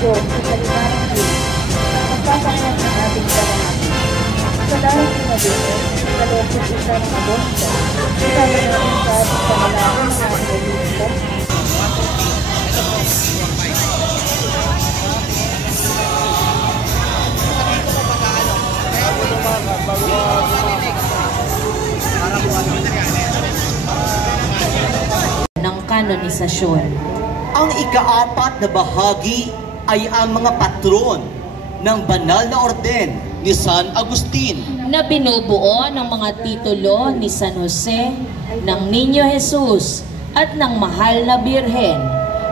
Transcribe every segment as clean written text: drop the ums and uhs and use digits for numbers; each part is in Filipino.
tugon sa salita ng Diyos na magpapangayang ng ating karanasan. Sa darating na Diyos, sa 21 ng Agosto, kasama natin sa ating panalangin ng ating obispo. Ng kanonisasyon. Ang ika-4 na bahagi ay ang mga patron ng banal na orden ni San Agustin Na binubuo ng mga titulo ni San Jose, ng Niño Jesus at ng Mahal na Birhen.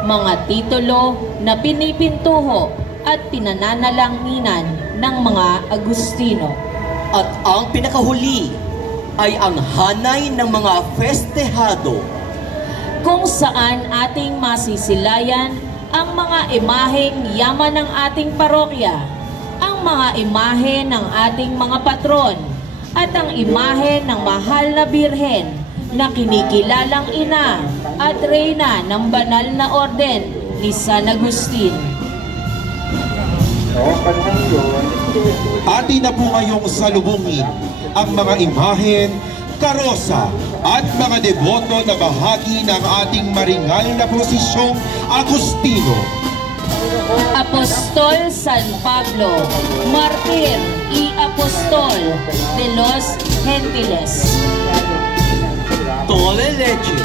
Mga titulo na pinipintuho at pinananalanginan ng mga Agustino. at ang pinakahuli ay ang hanay ng mga festehado Kung saan ating masisilayan ang mga imaheng yaman ng ating parokya, ang mga imahe ng ating mga patron, at ang imahe ng Mahal na Birhen na kinikilalang ina at reyna ng banal na orden ni San Agustin. Atin na po ngayong salubungin ang mga imahen, karosa at mga deboto na bahagi ng ating maringal na prosisyong Agustino. Apostol San Pablo, Martir y Apostol de los Gentiles. Tole leche,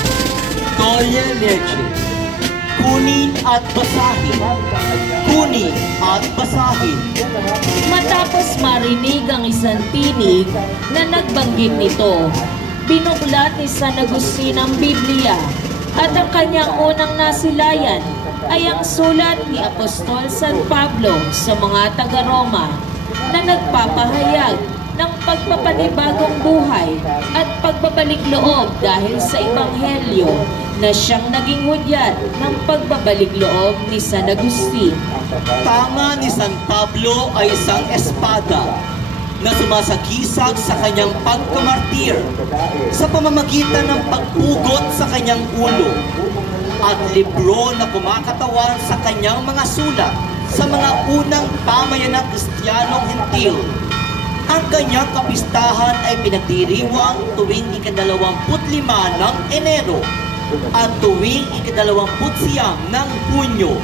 kunin at basahin, kunin at basahin. Matapos marinig ang isang tinig na nagbanggit nito, binuklat ni San Agustin ang Biblia at ang kanyang unang nasilayan ay ang sulat ni Apostol San Pablo sa mga taga-Roma na nagpapahayag ng pagpapanibagong buhay at pagbabalik loob dahil sa Ebanghelyo na siyang naging hudyat ng pagbabalik loob ni San Agustin. Tama ni San Pablo ay isang espada na sumasakisag sa kanyang pagkamartir sa pamamagitan ng pagpugot sa kanyang ulo at libro na kumakatawan sa kanyang mga sulat sa mga unang pamayanang Kristiyanong Hentil. Ang kanyang kapistahan ay pinagdiriwang tuwing ika-25 ng Enero at tuwing ika-29 ng Hunyo,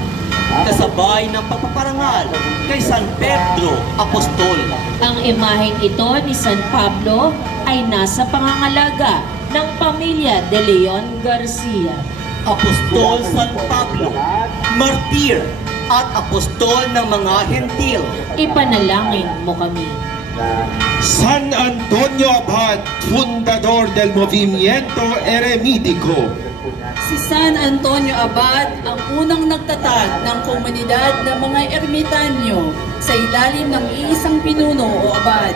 kasabay ng pagpaparangal kay San Pedro Apostol. Ang imaheng ito ni San Pablo ay nasa pangangalaga ng pamilya de Leon Garcia. Apostol San Pablo, martir at apostol ng mga Hentil. Ipanalangin mo kami. San Antonio Abad, fundador del movimiento eremítico. Si San Antonio Abad ang unang nagtatag ng komunidad ng mga ermitanyo sa ilalim ng iisang pinuno o abad.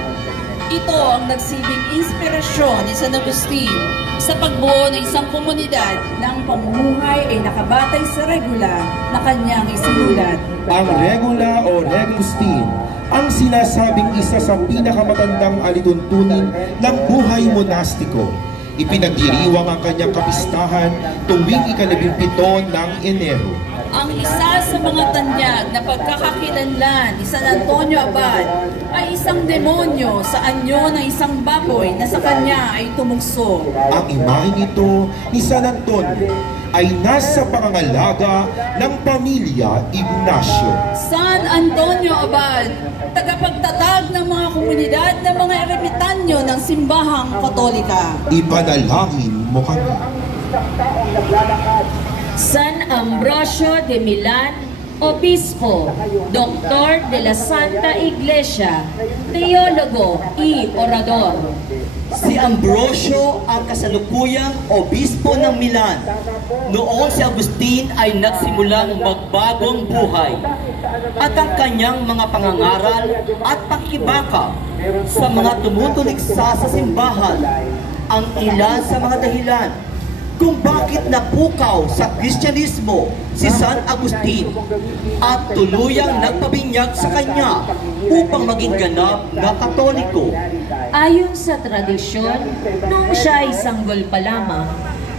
Ito ang nagsilbing inspirasyon ni San Agustin sa pagbuo ng isang komunidad na ang pamumuhay ay nakabatay sa regula na kanyang isinulat. Ang regula o regustin, ang sinasabing isa sa pinakamatandang alituntunin ng buhay monastiko. Ipinagdiriwang ang kanyang kapistahan tuwing ika-17 ng Enero. Ang isa sa mga tanyag na pagkakakilanlan ni San Antonio Abad ay isang demonyo sa anyo ng isang baboy na sa kanya ay tumugso. Ang imahe nito ni San Antonio ay nasa pangangalaga ng pamilya Ignacio. San Antonio Abad, tagapagtatag ng mga komunidad ng mga eremitanyo ng simbahang Katolika. Ipanalangin mo kami. San Ambrosio de Milan, Obispo, Doctor de la Santa Iglesia, Teólogo y Orador. Si Ambrosio ang kasalukuyang obispo ng Milan. Noong si Agustin ay nagsimulang magbagong buhay at ang kanyang mga pangangaral at pakibaka sa mga tumutuligsa sa simbahan ang ilan sa mga dahilan kung bakit napukaw sa Kristyanismo si San Agustin at tuluyang nagpabinyag sa kanya upang maging ganap na Katoliko. Ayon sa tradisyon, noong siya ay sanggol pa lamang,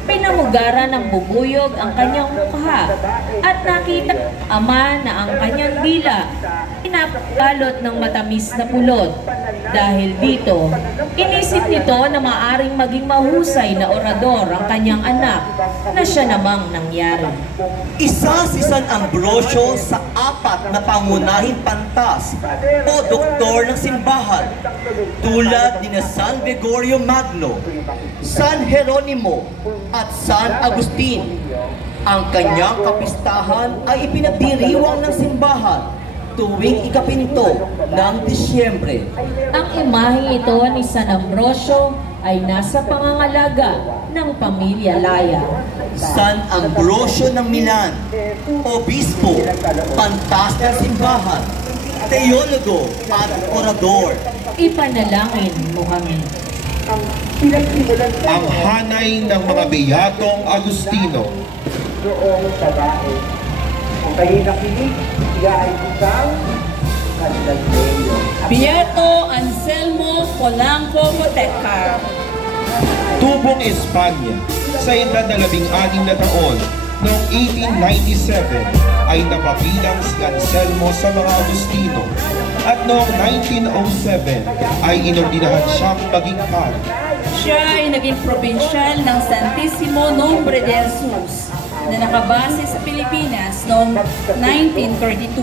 Pinamugaran ng bubuyog ang kanyang mukha at nakita ng ama na ang kanyang dila pinapalot ng matamis na pulot. Dahil dito, inisip nito na maaring maging mahusay na orador ang kanyang anak na siya namang nangyari. Isa si San Ambrosio sa 4 na pangunahing pantas o doktor ng simbahan, tulad ni San Gregorio Magno, San Jeronimo at San Agustin. Ang kanyang kapistahan ay ipinagdiriwang ng simbahan tuwing ika-5 ng Disyembre. Ang imaheng ito ni San Ambrosio ay nasa pangangalaga ng pamilya Laya. San Ambrosio ng Milan, obispo, pantas ng simbahan, teologo at orador. Ipanalangin mo kami. Ang hanay ng mga beyatong Agustino. Noong babae, kung kayo'y nakinig, siya ay isang Candelario. Beato Anselmo Polanco Motecar. Tubong Espanya, sa edad na 16 na taon, noong 1897 ay napabilang si Anselmo sa mga Agustino at noong 1907 ay inordinahan siyang maging pari. Siya ay naging probinsyal ng Santissimo Nombre de Jesus na nakabase sa Pilipinas noong 1932.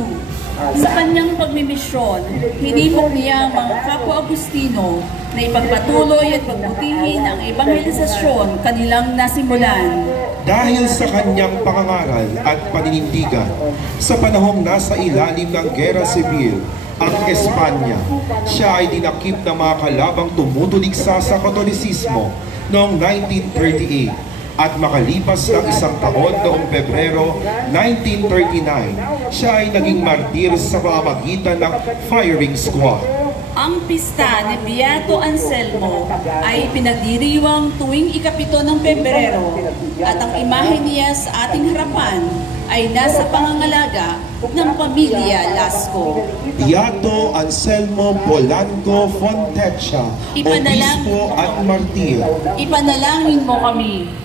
Sa kanyang pagmimisyon, hinimok niya ang mga kapwa Agustino na ipagpatuloy at pagbutihin ang evangelisasyon kanilang nasimulan. Dahil sa kanyang pangangaral at paninindigan, sa panahong nasa ilalim ng Gera Civil, ang Espanya, siya ay dinakip ng mga kalabang tumutuligsa sa Katolisismo noong 1938. At makalipas ng 1 taon noong Pebrero 1939, siya ay naging martir sa pamamagitan ng firing squad. Ang pista ni Beato Anselmo ay pinagdiriwang tuwing ika-7 ng Pebrero at ang imahe niya sa ating harapan ay nasa pangangalaga ng pamilya Lasco. Beato Anselmo Polanco Fontecha, obispo at martir. Ipanalangin mo kami.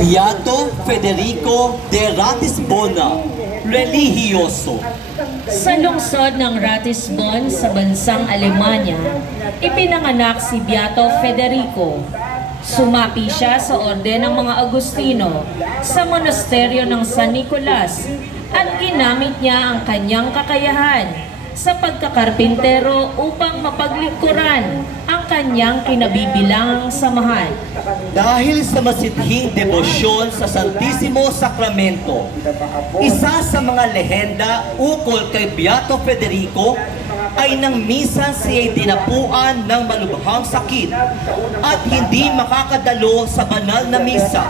Beato Federico de Ratisbona, religyoso. Sa lungsod ng Ratisbon sa bansang Alemanya, ipinanganak si Beato Federico. Sumapi siya sa orden ng mga Agustino sa monasteryo ng San Nicolas at ginamit niya ang kanyang kakayahan sa pagkakarpintero upang mapaglingkuran ang kanyang kinabibilangang samahan. Dahil sa masithing debosyon sa Santissimo Sacramento, isa sa mga lehenda ukol kay Beato Federico ay nang minsan siya'y dinapuan ng malubhang sakit at hindi makakadalo sa banal na misa.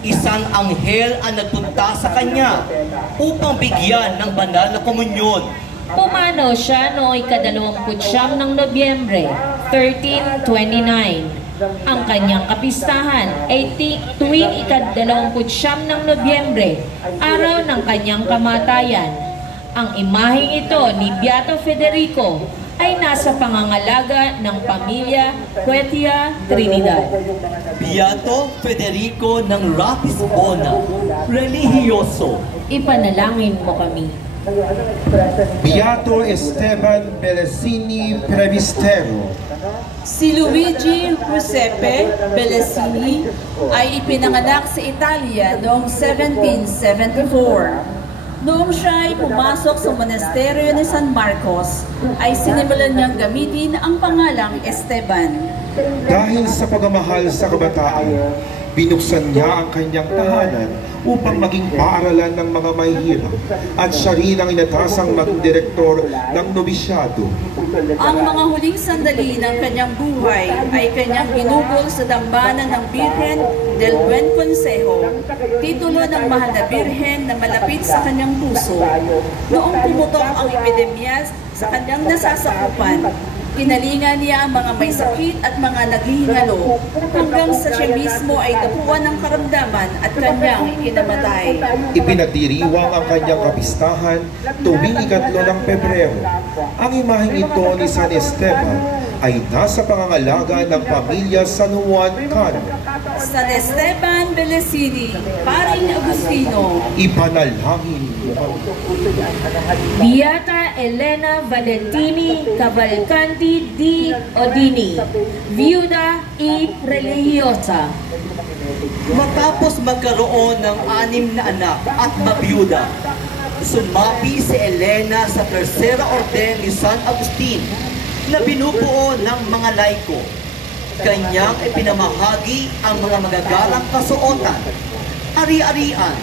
Isang anghel ang nagpunta sa kanya upang bigyan ng banal na komunyon. Pumanaw siya noong ika-29 ng Nobyembre, 1329. Ang kanyang kapistahan ay tuwing ika-29 ng Nobyembre, araw ng kanyang kamatayan. Ang imaheng ito ni Beato Federico ay nasa pangangalaga ng pamilya Cuetia Trinidad. Beato Federico ng Ratisbona, religyoso. Ipanalangin mo kami. Beato Esteban Belesini Previstero. Si Luigi Giuseppe Belesini ay ipinanganak sa Italia noong 1774. Noong siya ay pumasok sa monasteryo ni San Marcos, ay sinimulan niyang gamitin ang pangalang Esteban. Dahil sa pagmamahal sa kabataan, binuksan niya ang kanyang tahanan upang maging paaralan ng mga mahihirap at siya rin ang inatasang maging direktor ng nobisyado. Ang mga huling sandali ng kanyang buhay ay kanyang ginugol sa dambana ng Birhen del Buen Consejo, titulo ng mahal na birhen na malapit sa kanyang puso. Noong pumutok ang epidemya sa kanyang nasasakupan, kinalingan niya ang mga may sakit at mga naghihingalo hanggang sa siya mismo ay napuan ng karamdaman at kanyang ikinamatay. Ipinagdiriwang ang kanyang kapistahan tuwing ika-3 ng Pebrero. Ang imaheng ito ni San Esteban ay nasa pangangalaga ng pamilya San Juan Cano. San Esteban Belesini, Paring Agustino, Ipanalangin mo kami. Beata Elena Valentini Cavalcanti di Odini, Viuda y Religiosa. Matapos magkaroon ng 6 na anak at mabiyuda, sumapi si Elena sa Tercera Orden ni San Agustin na binubuo ng mga laiko. Kanyang ipinamahagi ang mga magagalang kasuotan, ari-arian,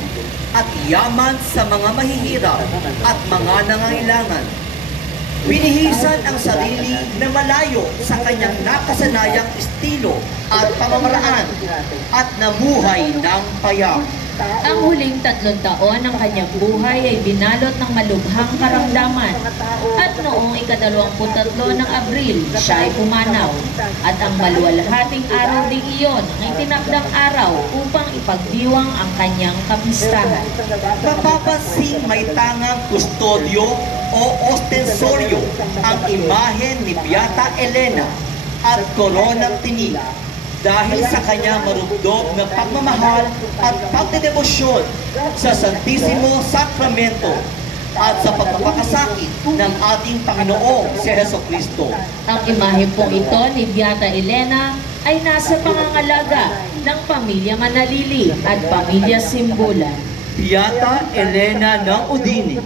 at yaman sa mga mahihirap at mga nangangailangan. Binihisan ang sarili na malayo sa kanyang nakasanayang estilo at pamamaraan at namuhay ng payak. Ang huling 3 taon ng kanyang buhay ay binalot ng malubhang karamdaman at noong ika-23 ng Abril, siya ay pumanaw at ang maluwalhating araw din iyon ang itinakdang araw upang ipagdiwang ang kanyang kapistahan. Mapapansing may tangang kustodyo o ostensoryo ang imahen ni Beata Elena at koronang tinig dahil sa kanyang marugdog na pagmamahal at pagdedebosyon sa Santisimo Sacramento at sa pagpapakasakit ng ating Panginoong si Jesucristo. Ang imahe pong ito ni Beata Elena ay nasa pangangalaga ng pamilya Manalili at pamilya Simbulan. Beata Elena ng Udine,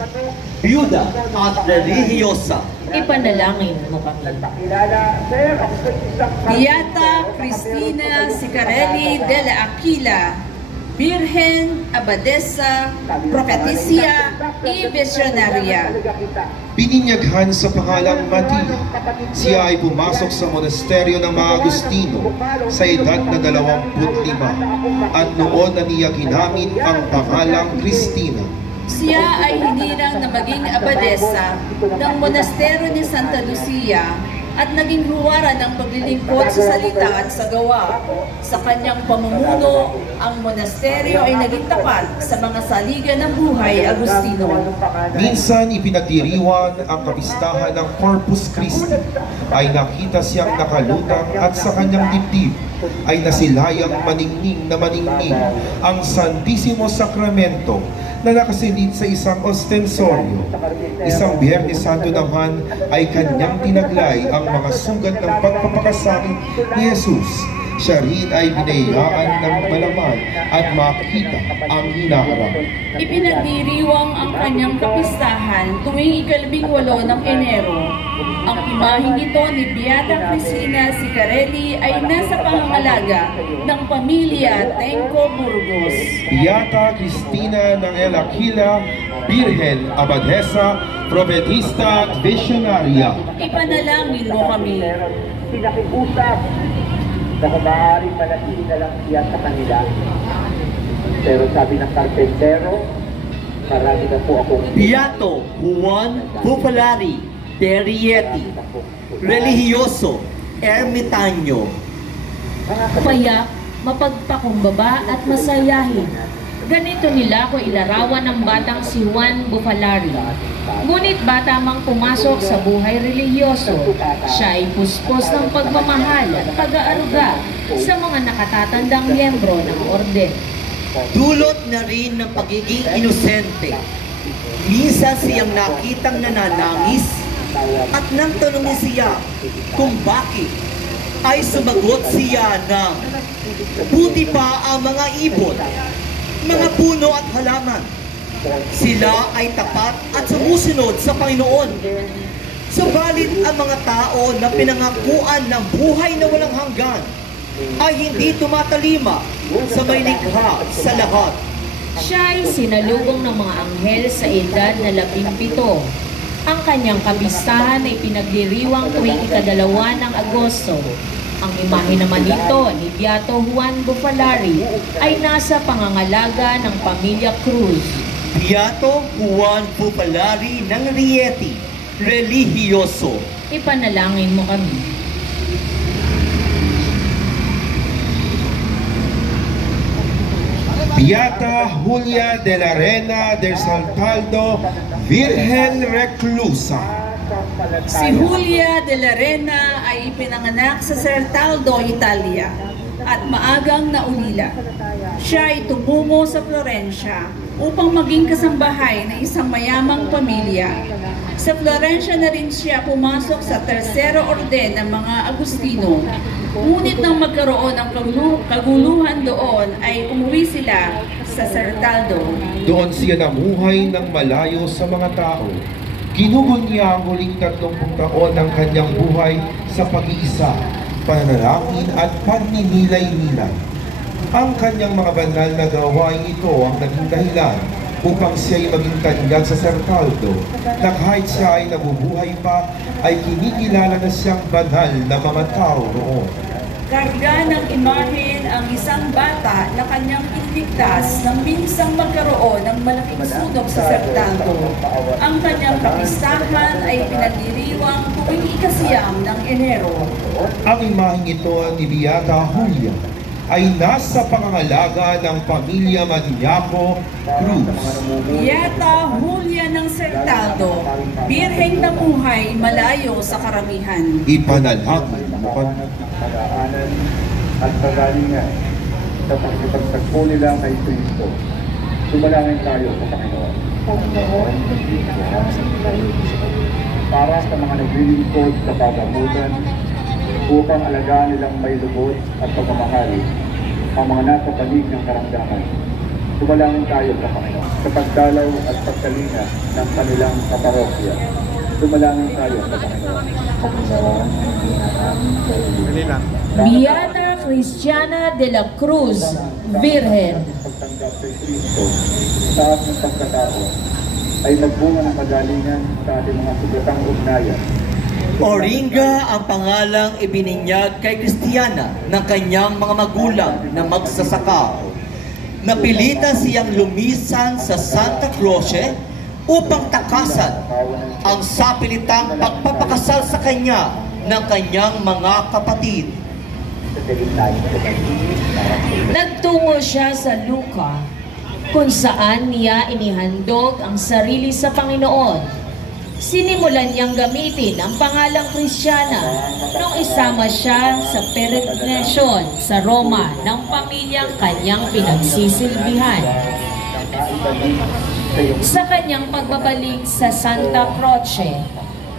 Biyuda at Religiosa. Ipanalangin mo kami. Beata Cristina Sicarelli de la Aquila, Virgen, Abadesa, Propetisia, y Visionaria. Bininyaghan sa pangalang Matia, siya ay pumasok sa monasteryo ng mga Agustino sa edad na 25 at noon na niya ginamit ang pangalang Cristina. Siya ay hinirang na maging abadesa ng monasteryo ni Santa Lucia at naging huwara ng paglilingkod sa salita at sa gawa. Sa kanyang pamumuno, ang monasteryo ay naging tapat sa mga saligan ng buhay Agustino. Minsan ipinagdiriwang ang kapistahan ng Corpus Christi ay nakita siyang nakalutang at sa kanyang dibdib ay nasilayang maningning na maningning ang Santisimo Sacramento na nakasilid sa isang ostensoryo. Isang Biyernes Santo naman ay kanyang tinaglay ang mga sugat ng pagpapakasakit ni Jesus. Siya rin ay binayaan ng malaman at makita ang hinaharap. Ipinagdiriwang ang kanyang kapistahan tuwing ika-18 ng Enero. Ang imaheng ito ni Beata Cristina Sicarelli ay nasa pangangalaga ng pamilya Tenco Burgos. Beata Cristina ng El Aquila, Virgen, Abadesa, Propetista at Visionaria. Ipanalangin mo kami. Pinakiusap na kung maaaring manatili na lang siya sa kanila. Pero sabi ng karpentero, marami na po akong Beato Juan Bufalari de Rieti, Religioso, Ermitanyo. Payak, mapagpakumbaba at masayahin. Ganito nila ko ilarawan ng batang si Juan Bufalari. Ngunit bata mang pumasok sa buhay religyoso, siya ay puspos ng pagmamahal at pag-aaruga sa mga nakatatandang miyembro ng orden. Dulot na rin ng pagiging inosente. Minsan siyang nakitang nananangis at nang tanungin siya kung bakit, ay sumagot siya ng buti pa ang mga ibon, mga puno at halaman. Sila ay tapat at sumusunod sa Panginoon. Subalit ang mga tao na pinangakuan ng buhay na walang hanggan ay hindi tumatalima sa may likha sa lahat. Siya ay sinalubong ng mga anghel sa edad na 17. Ang kanyang kapistahan ay pinagdiriwang tuwing ika-2 ng Agosto. Ang imahe naman nito ni Beato Juan Bufalari ay nasa pangangalaga ng pamilya Cruz. Beato Juan Bufalari ng Rieti, Religioso. Ipanalangin mo kami. Beata Julia de la Rena del Saltaldo, Virgen Reclusa. Si Julia de la Rena ay ipinanganak sa Certaldo, Italia at maagang naulila. Siya ay tumungo sa Florencia upang maging kasambahay ng isang mayamang pamilya. Sa Florencia na rin siya pumasok sa Tercero Orden ng mga Agustino. Ngunit nang magkaroon ng kaguluhan doon ay umuwi sila sa Certaldo. Doon siya namuhay ng malayo sa mga tao. Ginugol niya ang huling 30 taon ng kanyang buhay sa pag-iisa, pananalangin at pagninilay-nilay. Ang kanyang mga banal na gawain ito ang naging dahilan upang siya ay maging tanyag sa Certaldo, na kahit siya ay nabubuhay pa, ay kinikilala na siyang banal na mga tao noon. Karga ng imahen ang isang bata na kanyang iligtas nang minsang magkaroon ng malaking sunog sa Certaldo. Ang kanyang kapistahan ay pinagdiriwang tuwing ikasiyam ng Enero. Ang imaheng ito ni Beata Julia ay nasa pangangalaga ng pamilya Maniaco Cruz. Beata Julia ng Certaldo, birheng namuhay malayo sa karamihan. Ipanalangin mo kami. Pag-aanan at pagalingan sa pagkipagtagpo nila kay Kristo. Sumalangin tayo sa Panginoon. Para sa mga naglilingkod sa pagamutan, upang alagaan nilang may lubos at pagmamahal ang mga nasa panig ng karamdaman. Sumalangin tayo sa Panginoon sa pagdalaw at pagkalinga ng kanilang kaparokya. Sumalangin tayo sa Panginoon. Beata Cristiana de la Cruz, Virgen. Pagtanggap kay Kristo sa ating pagkatao ay magbunga ng kagalingan sa ating mga sugatang ugnayan. Oringa ang pangalang ibininyag kay Cristiana ng kanyang mga magulang na magsasaka. Napilitan siyang lumisan sa Santa Croce upang takasan ang sapilitang pagpapakasal sa kanya ng kanyang mga kapatid. Nagtungo siya sa Luca, kung saan niya inihandog ang sarili sa Panginoon. Sinimulan niyang gamitin ang pangalang Cristiana nung isama siya sa peregrinasyon sa Roma ng pamilyang kanyang pinagsisilbihan. Sa kanyang pagbabalik sa Santa Croce,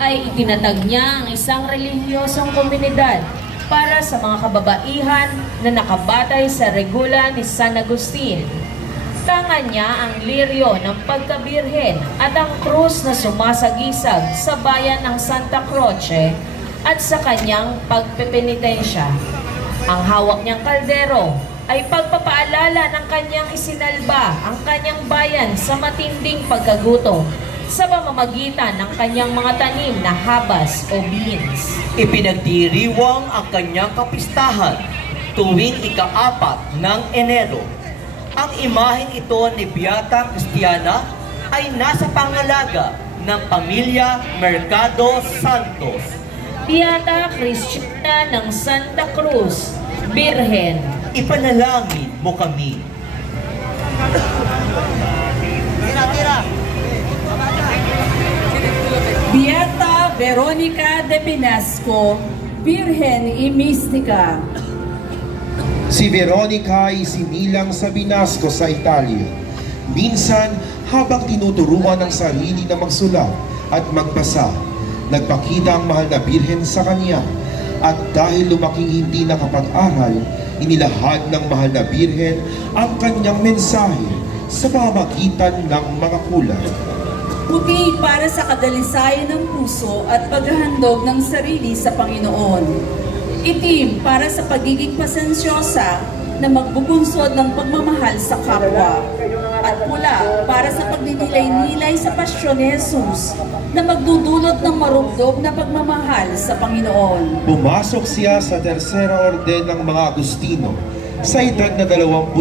ay itinatag niya ang isang relihiyosong komunidad para sa mga kababaihan na nakabatay sa regula ni San Agustin. Tangan niya ang liryo ng pagkabirhen at ang krus na sumasagisag sa bayan ng Santa Croce at sa kanyang pagpepenitensya. Ang hawak niyang kaldero ay pagpapaalala ng kanyang isinalba ang kanyang bayan sa matinding pagkagutom sa pamamagitan ng kanyang mga tanim na habas o beans. Ipinagdiriwang ang kanyang kapistahan tuwing ika-4 ng Enero. Ang imahen ito ni Beata Cristiana ay nasa pangalaga ng pamilya Mercado Santos. Beata Cristiana ng Santa Cruz, Birhen. Ipanalangin mo kami. Beata Veronica de Pinasco, Birhen y Mística. Si Veronica ay sinilang sa Binasco sa Italia. Minsan, habang tinuturuan ng sarili na magsulat at magbasa, nagpakita ang mahal na birhen sa kanya. At dahil lumaking hindi nakapag-aral, inilahad ng mahal na birhen ang kanyang mensahe sa pamamagitan ng mga kulay. Puti para sa kadalisayan ng puso at paghahandog ng sarili sa Panginoon. Itim para sa pagiging pasensyosa na magbubunsod ng pagmamahal sa kapwa. At pula para sa pagninilay-nilay sa pasyon ni Jesus na magdudulot ng marugdog na pagmamahal sa Panginoon. Pumasok siya sa Tercera Orden ng mga Agustino sa edad na 22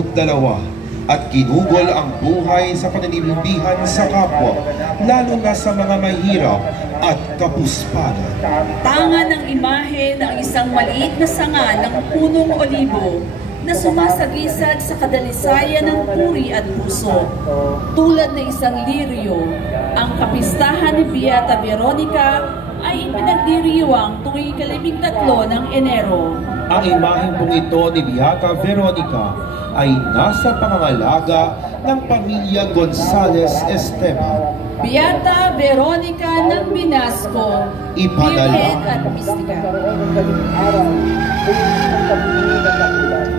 at ginugol ang buhay sa pananimbihan sa kapwa, lalo na sa mga mahirap at kapuspanan. Tangan ng imahe ng isang maliit na sanga ng punong olibo na sumasagisag sa kadalisayan ng puri at puso. Tulad ng isang liryo, ang kapistahan ni Beata Veronica ay ipinagdiriwang tuwing 13 ng Enero. Ang imaheng pong ito ni Beata Veronica ay nasa pangangalaga ng pamilya Gonzales Esteban. Beata Veronica ng Binasco, Virgen at Mistika. Araw, ang pagpili ng kakulan,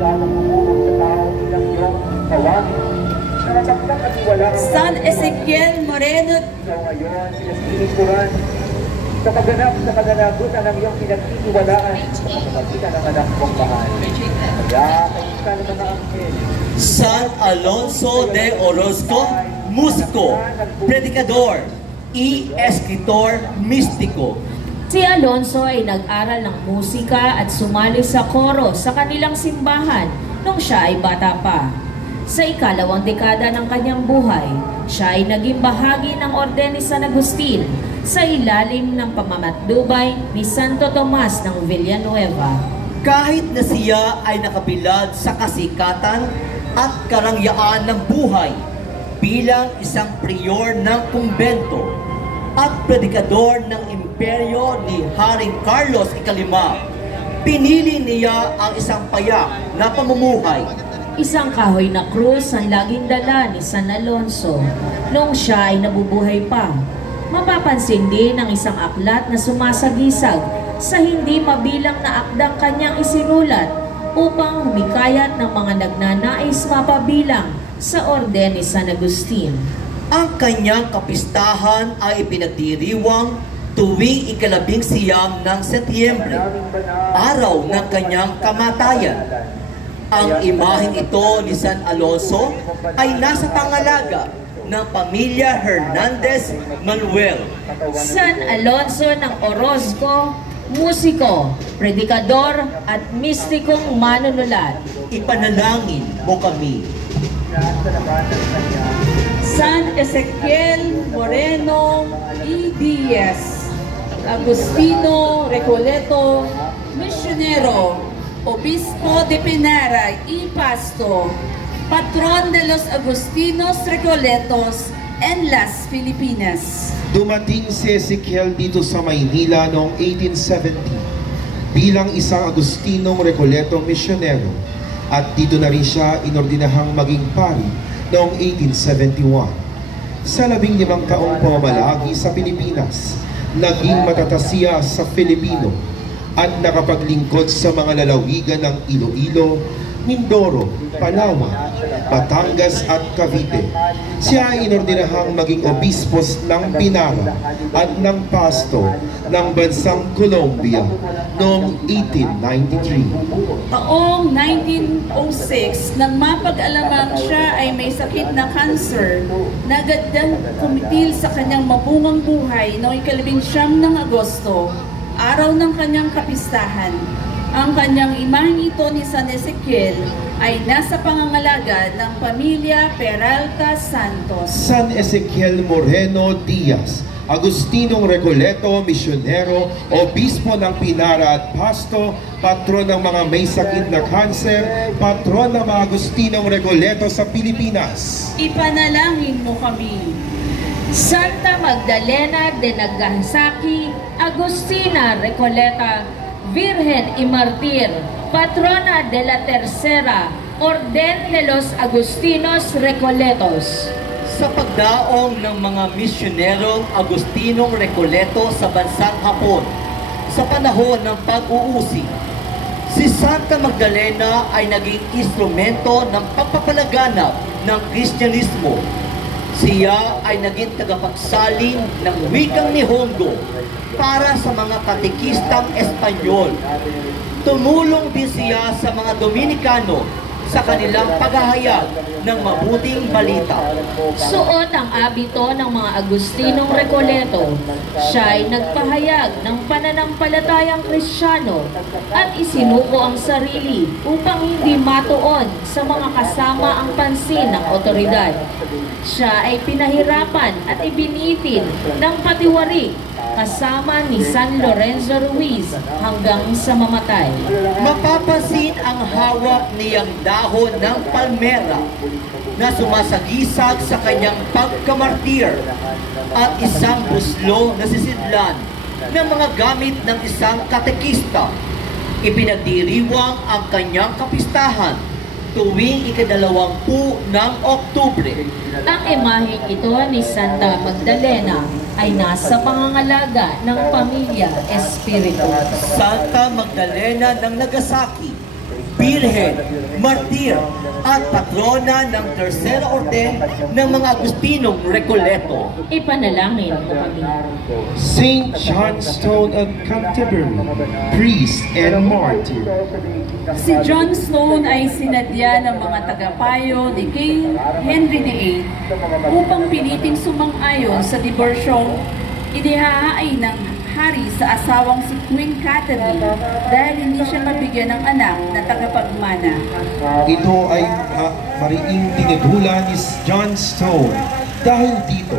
sa mamumulong sa tao ng iyong kawamin, na matapang at iwalaan San Ezequiel Moreno, ikaw ngayon, pinagtitipuran, sa pagganap sa kananagutan ng iyong pinagtitiwalaan, sa pagkakita ng anak mong mahal. Kaya, kayo ng mga anghel, San Alonso de Orozco, musiko, predikador, escritor, mistiko. Si Alonso ay nag-aral ng musika at sumali sa koro sa kanilang simbahan nung siya ay bata pa. Sa ikalawang dekada ng kanyang buhay, siya ay naging bahagi ng Orden ni San Agustin sa ilalim ng pamamatnubay ni Santo Tomas ng Villanueva. Kahit na siya ay nakabilad sa kasikatan at karangyaan ng buhay bilang isang prior ng kumbento at predikador ng imperyo ni Haring Carlos Ikalima, pinili niya ang isang payak na pamumuhay. Isang kahoy na krus ang laging dala ni San Alonso noong siya ay nabubuhay pa. Mapapansin din ang isang aklat na sumasagisag sa hindi mabilang na akdang kanyang isinulat upang humikayat ng mga nagnanais mapabilang sa Orden ni San Agustin. Ang kanyang kapistahan ay ipinagdiriwang tuwing 19 ng Setyembre, araw ng kanyang kamatayan. Ang imaheng ito ni San Alonso ay nasa pangalaga ng pamilya Hernandez Manuel. San Alonso ng Orozco, musiko, predikador at mistikong manunulat. Ipanalangin mo kami. sa laban ng kanya, San Ezequiel Moreno E. Diaz, Agustino Recoleto, Misionero, Obispo de Pinara y Pasto, Patron de los Agustinos Recoletos en las Filipinas. Dumating si Ezequiel dito sa Maynila noong 1870 bilang isang Agustinong Recoleto misyonero at dito na rin siya inordinahang maging pari noong 1871. Sa 15 taong pamamalagi sa Pilipinas, naging matatasiya sa Filipino at nakapaglingkod sa mga lalawigan ng Iloilo, Mindoro, Palawan, Batangas at Cavite. Siya ay inordinahang maging obispos ng Pinara at ng Pasto ng bansang Colombia noong 1893. Taong 1906, nang mapag-alamang siya ay may sakit na cancer, nagadang kumitil sa kanyang mabungang buhay noong 19 ng Agosto, araw ng kanyang kapistahan. Ang kanyang imaheng ito ni San Ezequiel ay nasa pangangalaga ng pamilya Peralta Santos. San Ezequiel Moreno Diaz, Agustinong Recoleto, misyonero, obispo ng Pinara at Pasto, patron ng mga may sakit na kanser, patron ng mga Agustinong Recoleto sa Pilipinas. Ipanalangin mo kami. Santa Magdalena de Nagasaki, Agustina Recoleta, Virgen y Martir, patrona de la Tercera Orden de los Agustinos Recoletos. Sa pagdaong ng mga misyonerong Agustinong Recoleto sa bansang Hapon, sa panahon ng pag-uusig, si Santa Magdalena ay naging instrumento ng pagpapalaganap ng Kristyanismo. Siya ay naging tagapagsalin ng wikang Nihongo para sa mga katekistang Espanyol. Tumulong din siya sa mga Dominikano sa kanilang paghahayag ng mabuting balita. Suot ang abito ng mga Agustinong Recoleto. Siya ay nagpahayag ng pananampalatayang Kristyano at isinuko ang sarili upang hindi matuon sa mga kasama ang pansin ng otoridad. Siya ay pinahirapan at ibinitin ng patiwari kasama ni San Lorenzo Ruiz hanggang sa mamatay. Mapapansin ang hawak niyang dahon ng palmera na sumasagisag sa kanyang pagkamartir at isang buslo na sisidlan ng mga gamit ng isang katekista. Ipinagdiriwang ang kanyang kapistahan tuwing ika-20 ng Oktubre. Ang imaheng ito ni Santa Magdalena ay nasa pangangalaga ng pamilya Espiritu. Santa Magdalena ng Nagasaki, Birhen, Martir, at patrona ng Tercera Orden ng mga Agustinong Recoleto. Ipanalangin mo kami. Saint John Stone of Canterbury, priest and martyr. Si John Stone ay sinadya ng mga tagapayo ni King Henry VIII upang piliting sumang-ayon sa diborsyong inihahain ng hari sa asawang si Queen Catherine dahil hindi siya mabigyan ng anak na tagapagmana. Ito ay mariing tinidula ni John Stone. Dahil dito,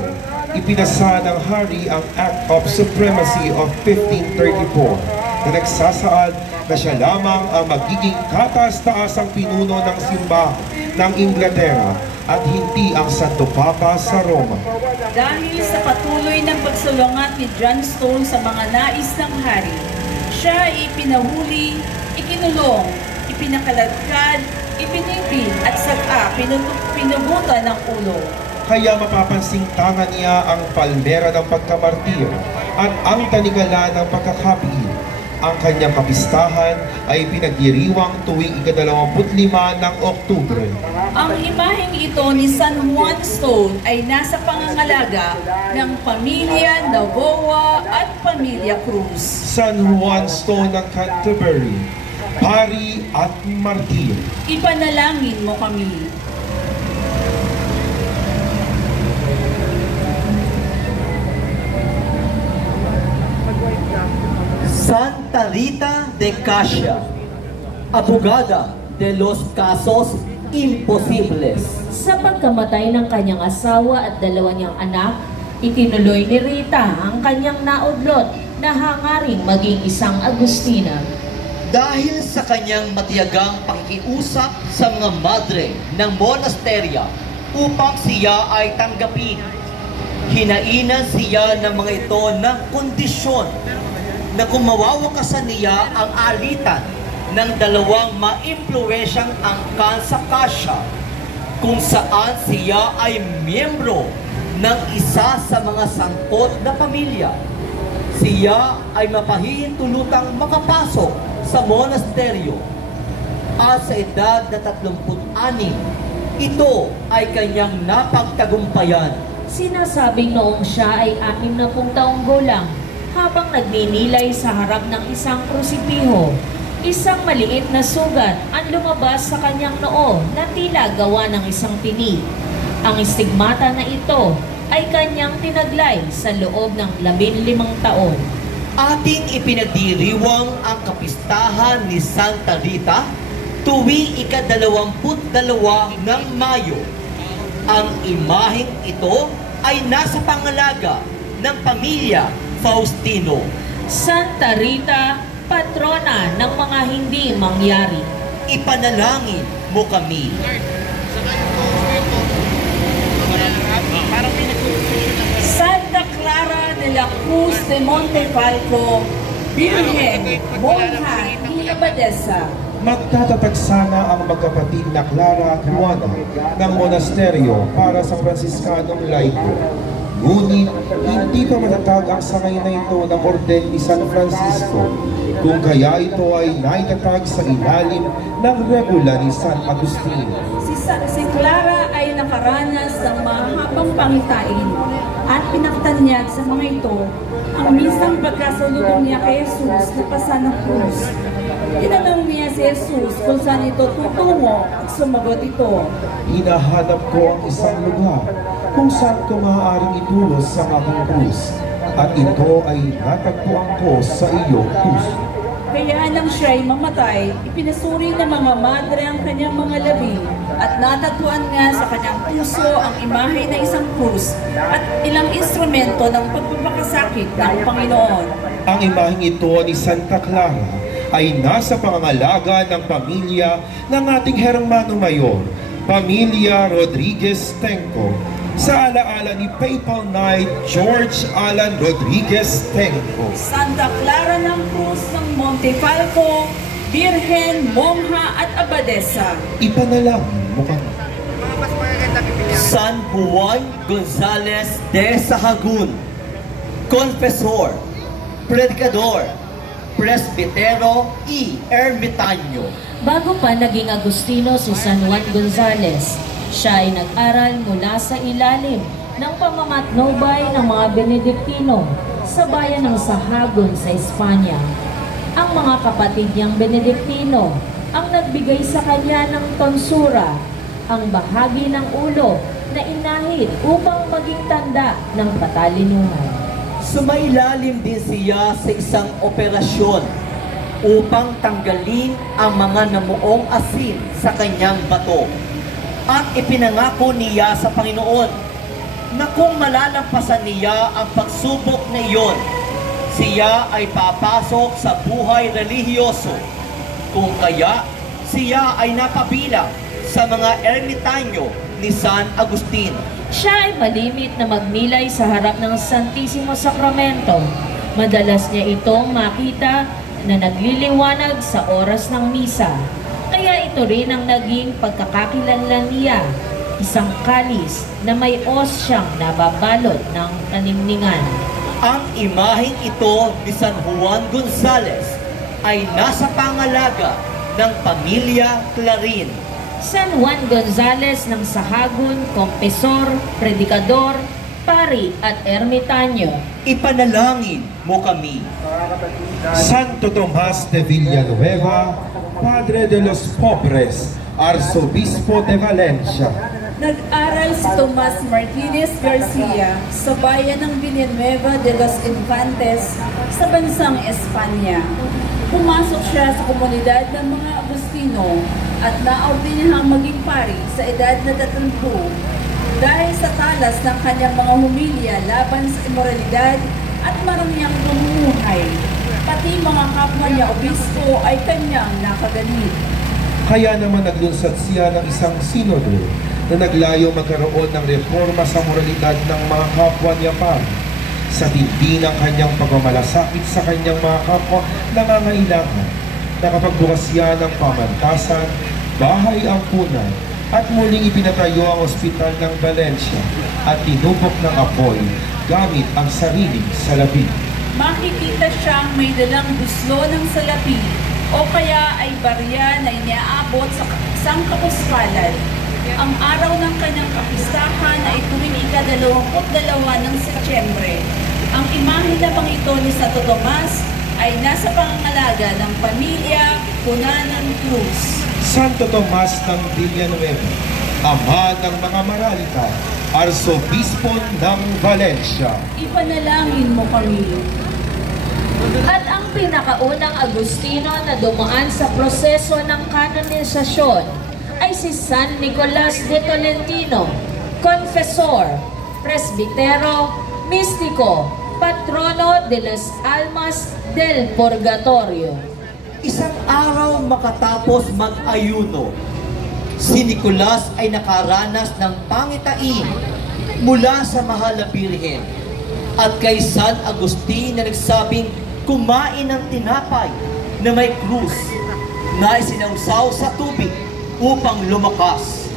ipinasa ng hari ang Act of Supremacy of 1534 na nagsasaad na siya lamang ang magiging kataas-taasang pinuno ng simbahan ng Inglaterra at hindi ang Santo Papa sa Roma. Dahil sa patuloy ng pagsulungat ni John Stone sa mga nais ng hari, siya ay ipinahuli, ikinulong, ipinakaladkad, ipinipin at saka pinubutan ng ulo. Kaya mapapansing tangan niya ang palmera ng pagkamartir at ang tanikala ng pagkakapiin. Ang kanyang kapistahan ay pinagdiriwang tuwing ika-25 ng Oktubre. Ang imaheng ito ni San Juan Stone ay nasa pangangalaga ng pamilya Navoa at pamilya Cruz. San Juan Stone ng Canterbury, pari at martir. Ipanalangin mo kami. Santa Rita de Casia, abogada de los casos imposibles. Sa pagkamatay ng kanyang asawa at dalawa niyang anak, itinuloy ni Rita ang kanyang naudlot na hangaring maging isang Agustina. Dahil sa kanyang matiyagang pakikiusap sa mga madre ng monasterya upang siya ay tanggapin, hinainan siya ng mga ito ng kondisyon na kung mawawakasan niya ang alitan ng dalawang maimpluwensyang angkan sa Casia, kung saan siya ay miyembro ng isa sa mga sangkot na pamilya. Siya ay mapahihintulutang makapasok sa monasteryo at sa edad na 36, ito ay kanyang napagtagumpayan. Sinasabing noong siya ay 60 taong gulang, habang nagninilay sa harap ng isang krusipiho, isang maliit na sugat ang lumabas sa kanyang noo na tila gawa ng isang tinig. Ang istigmata na ito ay kanyang tinaglay sa loob ng 15 taon. Ating ipinagdiriwang ang kapistahan ni Santa Rita tuwing ika-22 ng Mayo. Ang imaheng ito ay nasa pangalaga ng pamilya Faustino. Santa Rita, patrona ng mga hindi mangyari. Ipanalangin mo kami. Santa Clara de la Cruz de Montefalco, Virgen, Monja y Abadesa. Magtatatag sana ang magkapatid na Clara at Juana ng monasteryo para sa Fransiskanong laiko. Ngunit, hindi pa matatag ang sangay na ito ng orden ni San Francisco, kung kaya ito ay naitatag sa ilalim ng regula ni San Agustin. Si Clara ay nakaranas ng mahabang pangitain at pinakatanyag sa mga ito ang misang pagkasalubong niya kay Jesus na pasa ng krus. Tinanong niya si Jesus kung saan ito tutungo at sumagot ito, Hinahanap ko ang isang lugar kung saan ko maaaring itulos sa aking krus, at ito ay natagpuan ko sa iyong puso. kaya nang siya ay mamatay, ipinasuri ng mga madre ang kanyang mga labi at natagpuan nga sa kanyang puso ang imahe ng isang krus at ilang instrumento ng pagpapakasakit ng Panginoon. Ang imaheng ito ni Santa Clara ay nasa pangangalaga ng pamilya ng ating Hermano Mayor Pamilya Rodriguez Tenco, sa alaala ni Papal Knight George Alan Rodriguez Tenco. Santa Clara ng Cruz ng Montefalco, Birhen, Mongha at Abadesa. Ipanalangin mo kami. San Juan Gonzalez de Sahagún, Confesor, Predicador, Presbitero y Ermitaño. Bago pa naging Agustino si San Juan Gonzalez, siya ay nag-aral mula sa ilalim ng pamamatnubay ng mga Benediktino sa bayan ng Sahagun sa Espanya. Ang mga kapatid niyang Benediktino ang nagbigay sa kanya ng tonsura, ang bahagi ng ulo na inahit upang maging tanda ng katalinuhan. Sumailalim din siya sa isang operasyon upang tanggalin ang mga namuong asin sa kanyang bato. At ipinangako niya sa Panginoon na kung malalampasan niya ang pagsubok na iyon, siya ay papasok sa buhay relihiyoso. Kung kaya, siya ay napabilang sa mga ermitanyo ni San Agustin. Siya ay malimit na magnilay sa harap ng Santissimo Sacramento. Madalas niya itong makita na nagliliwanag sa oras ng misa. Kaya ito rin ang naging pagkakakilanlan niya, isang kalis na may os siyang nababalot ng kaningningan. Ang imaheng ito ni San Juan Gonzalez ay nasa pangalaga ng pamilya Clarin. San Juan Gonzalez ng Sahagun, Confesor, Predicador, Pari at Ermitanyo. Ipanalangin mo kami. Santo Tomas de Villanueva, Padre de los Pobres, Arzobispo de Valencia. Nag-aral si Tomas Martinez Garcia sa bayan ng Villanueva de los Infantes sa bansang Espanya. Pumasok siya sa komunidad ng mga Agustino at naordinahang maging pari sa edad na 30 dahil sa talas ng kanyang mga humilya laban sa imoralidad at marangyang pamumuhay. Pati mga kapwa niya obispo ay kanyang nakagalit. Kaya naman naglunsad siya ng isang sinodo na naglayo magkaroon ng reforma sa moralidad ng mga kapwa niya pa. Sa tindi ng kanyang pagmamalasakit sa kanyang mga kapwa nangangailangan, nakapagbukas siya ng pamantasan, bahay ampunan, at muling ipinatayo ang ospital ng Valencia at tinupok ng apoy gamit ang sariling salapi. Makikita siyang may dalang buslo ng salapi o kaya ay barya na iniaabot sa isang kapuspalan. Ang araw ng kanyang kapistahan ay tuwing ika-22 ng Setyembre. Ang imahe namang ito ni Santo Tomas ay nasa pangangalaga ng pamilya Cunanan Cruz. Santo Tomas ng Villanueva, ama ng mga Maralita, Arsobispo ng Valencia. Ipanalangin mo kami. At ang pinakaunang Agustino na dumaan sa proseso ng kanonisasyon ay si San Nicolas de Tolentino, Confesor, Presbitero, Mistiko, Patrono de las Almas del Purgatorio. Isang araw makatapos mag-ayuno, si Nicolas ay nakaranas ng pangitain mula sa mahal na Birhen at kay San Agustin na nagsabing kumain ng tinapay na may krus na isinausaw sa tubig upang lumakas.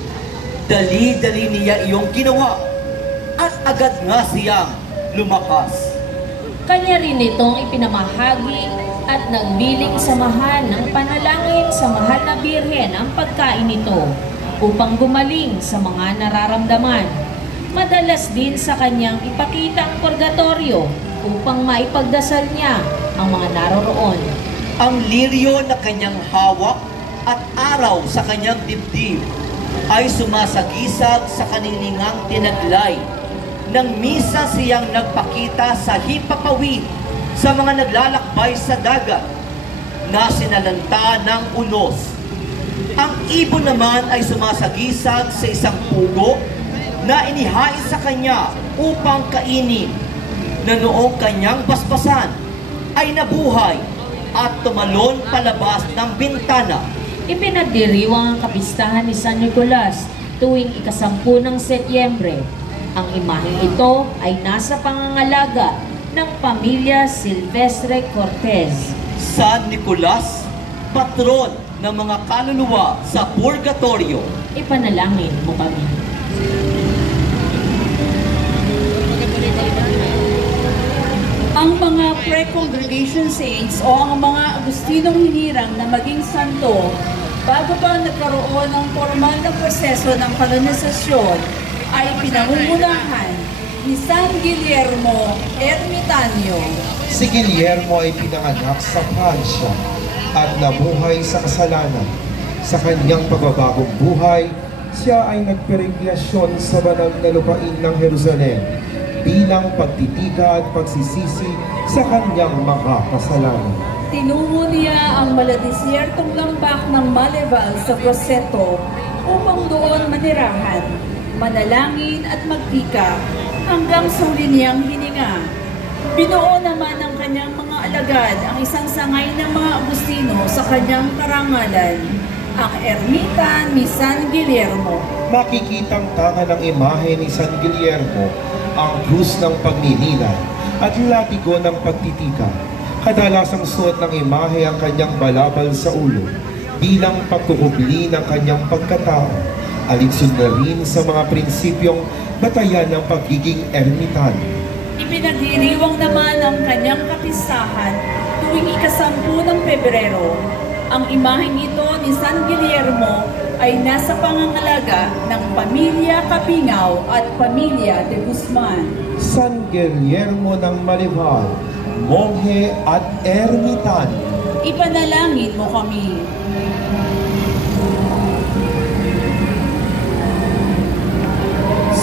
Dali-dali niya iyong ginawa at agad nga siyang lumakas. Kanya rin itong ipinamahagi at nagbiling samahan ng panalangin sa mahal na Birhen ang pagkain nito upang gumaling sa mga nararamdaman. Madalas din sa kanyang ipakita ang purgatorio upang maipagdasal niya ang mga naroroon. Ang liryo na kanyang hawak at araw sa kanyang dibdib ay sumasagisag sa kanilingang tinaglay. Nang misa siyang nagpakita sa hipapawid sa mga naglalakbay sa dagat na sinalanta ng unos. Ang ibon naman ay sumasagisag sa isang pugo na inihain sa kanya upang kainin, na noong kanyang basbasan ay nabuhay at tumalon palabas ng bintana. Ipinagdiriwang ang kapistahan ni San Nicolas tuwing ika-10 ng Setyembre. Ang imaheng ito ay nasa pangangalaga ng pamilya Silvestre Cortez. San Nicolas, patron ng mga kaluluwa sa purgatorio. Ipanalangin mo kami. Ang mga pre-congregation saints o ang mga Agustinong hinirang na maging santo bago pa nagkaroon ng formal na proseso ng kanonisasyon ay pinangungunahan ni San Guillermo Ermitanio. Si Guillermo ay pinanganak sa Pransya at nabuhay sa kasalanan. Sa kanyang pagbabagong buhay, siya ay nagpereglasyon sa banal na lupain ng Jerusalem bilang pagtitika at pagsisisi sa kanyang mga kasalanan. Tinungo niya ang maladisyertong lambak ng Maleval sa Grosseto upang doon manirahan, manalangin at magtika hanggang sa huli niyang hininga. Binuo naman ng kanyang mga alagad ang isang sangay ng mga Agustino sa kanyang karangalan, ang ermita ni San Guillermo. Makikitang tanga ng imahe ni San Guillermo ang krus ng pagninilay at latigo ng pagtitika. Kadalasang suot ng imahe ang kanyang balabal sa ulo bilang pagkukubli ng kanyang pagkatao. Alinsunod na rin sa mga prinsipyong batayan ng pagiging ermitan. Ipinagdiriwang naman ang kanyang kapistahan tuwing ika-10 ng Pebrero. Ang imaheng ito ni San Guillermo ay nasa pangangalaga ng pamilya Kapingaw at pamilya de Guzman. San Guillermo ng Maleval, monghe at ermitan. Ipanalangin mo kami.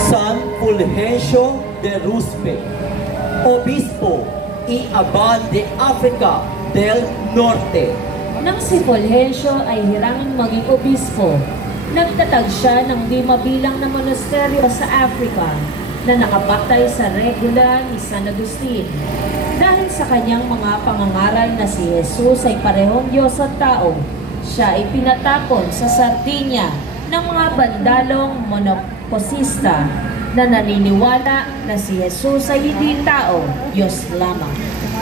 San Fulgencio de Ruspe, Obispo y Abad de Africa del Norte. Nang si Fulgencio ay hirangin maging obispo, nagtatag siya ng 5 bilang na monasteryo sa Africa na nakabatay sa regula ni San Agustin. Dahil sa kanyang mga pangangaral na si Jesus ay parehong Diyos at tao, siya ay pinatapon sa Sardinia ng mga bandalong monoposista na naniniwala na si Jesus ay hindi tao, Diyos lamang.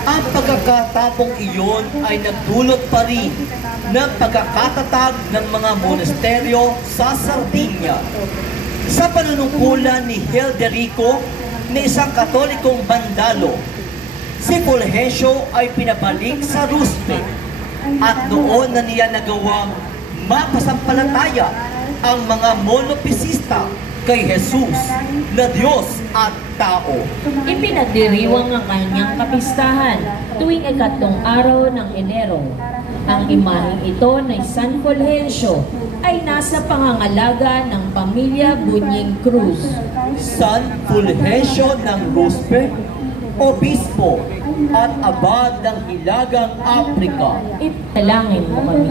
Ang pagkakatapong iyon ay nagdulot pa rin ng pagkakatatag ng mga monasteryo sa Sardinia. Sa panunungkulan ni Hilderico na isang katolikong bandalo, si Fulgencio ay pinabalik sa Ruspe at doon na niya nagawang mapasampalataya ang mga monopisista kay Jesus na Diyos at tao. Ipinagdiriwang ang kanyang kapistahan tuwing 4 araw ng Enero. Ang imaheng ito na San Fulgencio ay nasa pangangalaga ng pamilya Bunying Cruz. San Fulgencio ng Ruspe, Obispo at Abad ng Hilagang Africa. Ipanalangin mo kami.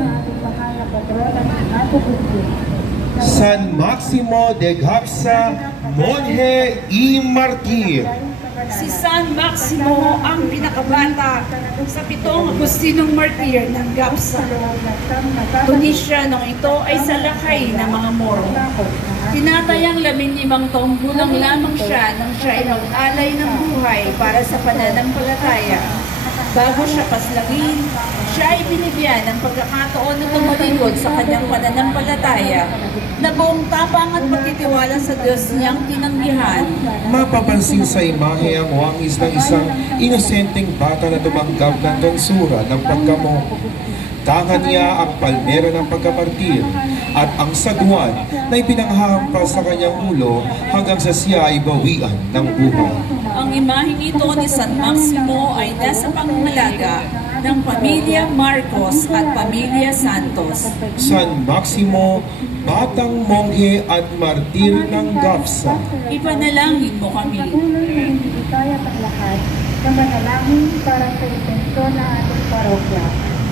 San Maximo de Gapsa, monghe y martir. Si San Maximo ang pinakabata sa 7 Agustinong martir ng Gapsa. Tunisia nung ito ay salakay ng mga Moro. Tinatayang 15 taong gulang lamang siya nang siya ay mag-alay ng buhay para sa pananampalataya. Bago siya paslangin, siya ay binigyan ng pagkakataon na tumalikod sa kanyang pananampalataya na buong tapang at pagtitiwala sa Diyos niyang tinanggihan. Mapapansin sa imahe ang wangis ng isang inosenteng bata na tumanggap ng tonsura ng pagkamo. Tanga niya ang palmera ng pagkamartir at ang sagwan na ipinanghahampas sa kanyang ulo hanggang sa siya ay bawian ng buhay. Ang imaheng ito ni San Maximo ay nasa pangangalaga ng pamilya Marcos at pamilya Santos. San Maximo, batang monghe at martir ng Gapsa. Ipanalangin mo kami. Kaya ang lahat na manalangin para sa intensyon ng ating parokya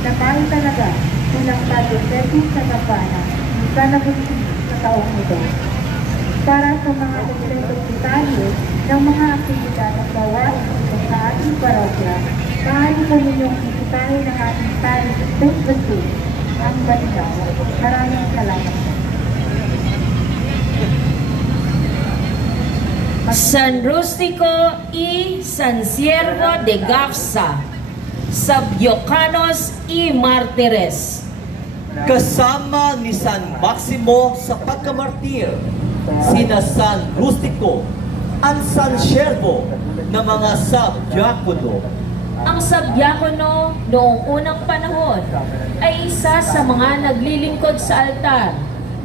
na tayo talaga bilang Diocese sa Gapana ni San Agustin sa taong ito. Para sa mga detalye ng mga aktibidad at gawain ito sa ating parokya, maaari po ninyong isitahin ng ating parish Facebook, ang Balinaw. Maraming salamat. San Rustico y San Siervo de Gafsa, Sabiocanos y Martires. Kasama ni San Maximo sa pagkamartir, sina San Rustico at San Siervo na mga sabdiakono. Ang sabdiakono noong unang panahon ay isa sa mga naglilingkod sa altar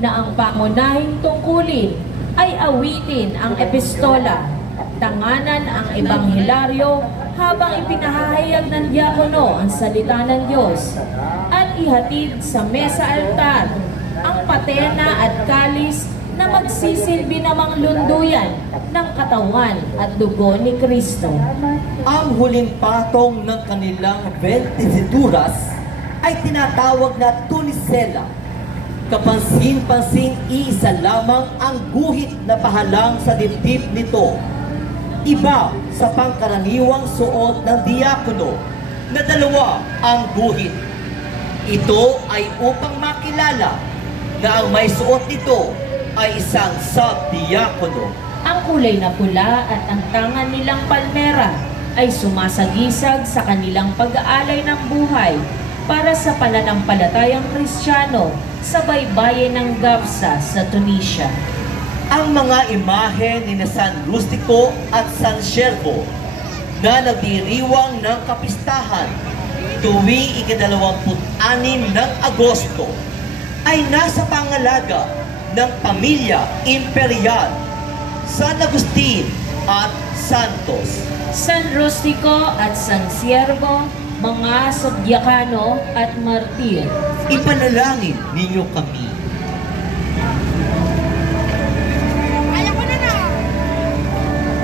na ang pangunahing tungkulin ay awitin ang epistola, tanganan ang ebanghelaryo habang ipinahahayag ng diakono ang salita ng Diyos, at ihatid sa mesa altar ang patena at kalis na magsisilbi namang lunduyan ng katawan at dugo ni Kristo. Ang huling patong ng kanilang vestidura ay tinatawag na tunisela. Kapansin-pansing iisa lamang ang guhit na pahalang sa dibdib nito. Iba sa pangkaraniwang suot ng diakono na dalawa ang guhit. Ito ay upang makilala na ang may suot nito ay isang sabdiakono. Ang kulay na pula at ang tangan nilang palmera ay sumasagisag sa kanilang pag-aalay ng buhay para sa pananampalatayang Kristiyano sa baybayin ng Gafsa sa Tunisia. Ang mga imahe ni San Rustico at San Siervo na nagdiriwang ng kapistahan tuwing ika-26 ng Agosto ay nasa pangalaga ng pamilya imperial San Agustin at Santos. San Rustico at San Siervo, mga sabdiakano at martir. Ipanalangin ninyo kami.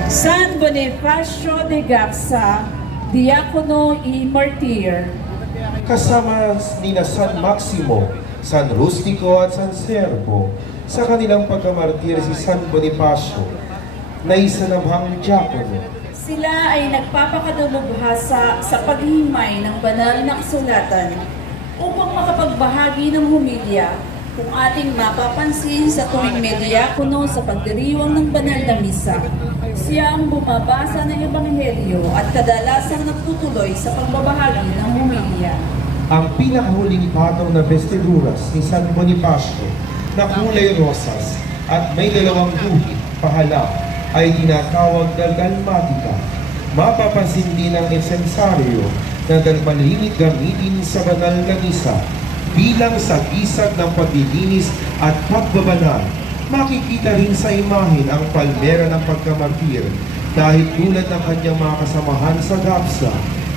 San Bonifacio de Gafsa, diakono y martir. Kasama nina San Maximo, San Rustico at San Siervo, sa kanilang pagkamartir si San Bonifacio, na isanamhang diakono. Sila ay nagpapakadulubhasa sa paghimay ng banal na kasulatan upang makapagbahagi ng humilya kung ating mapapansin sa tuwing may diakono sa pagdiriwang ng banal na misa. Siya ang bumabasa ng ebanghelyo at kadalasang nagtutuloy sa pagbabahagi ng humilya. Ang pinakahuling patong na vestiduras ni San Bonifacio na kulay rosas at may dalawang guhit pahala ay tinatawag na dalmatika. Mapapansin din ang insensaryo na dalmalimit gamitin sa banal na misa bilang sagisag ng paglilinis at pagbabanal. Makikita rin sa imahin ang palmera ng pagkamartir dahil tulad ng kanyang mga kasamahan sa Gafsa,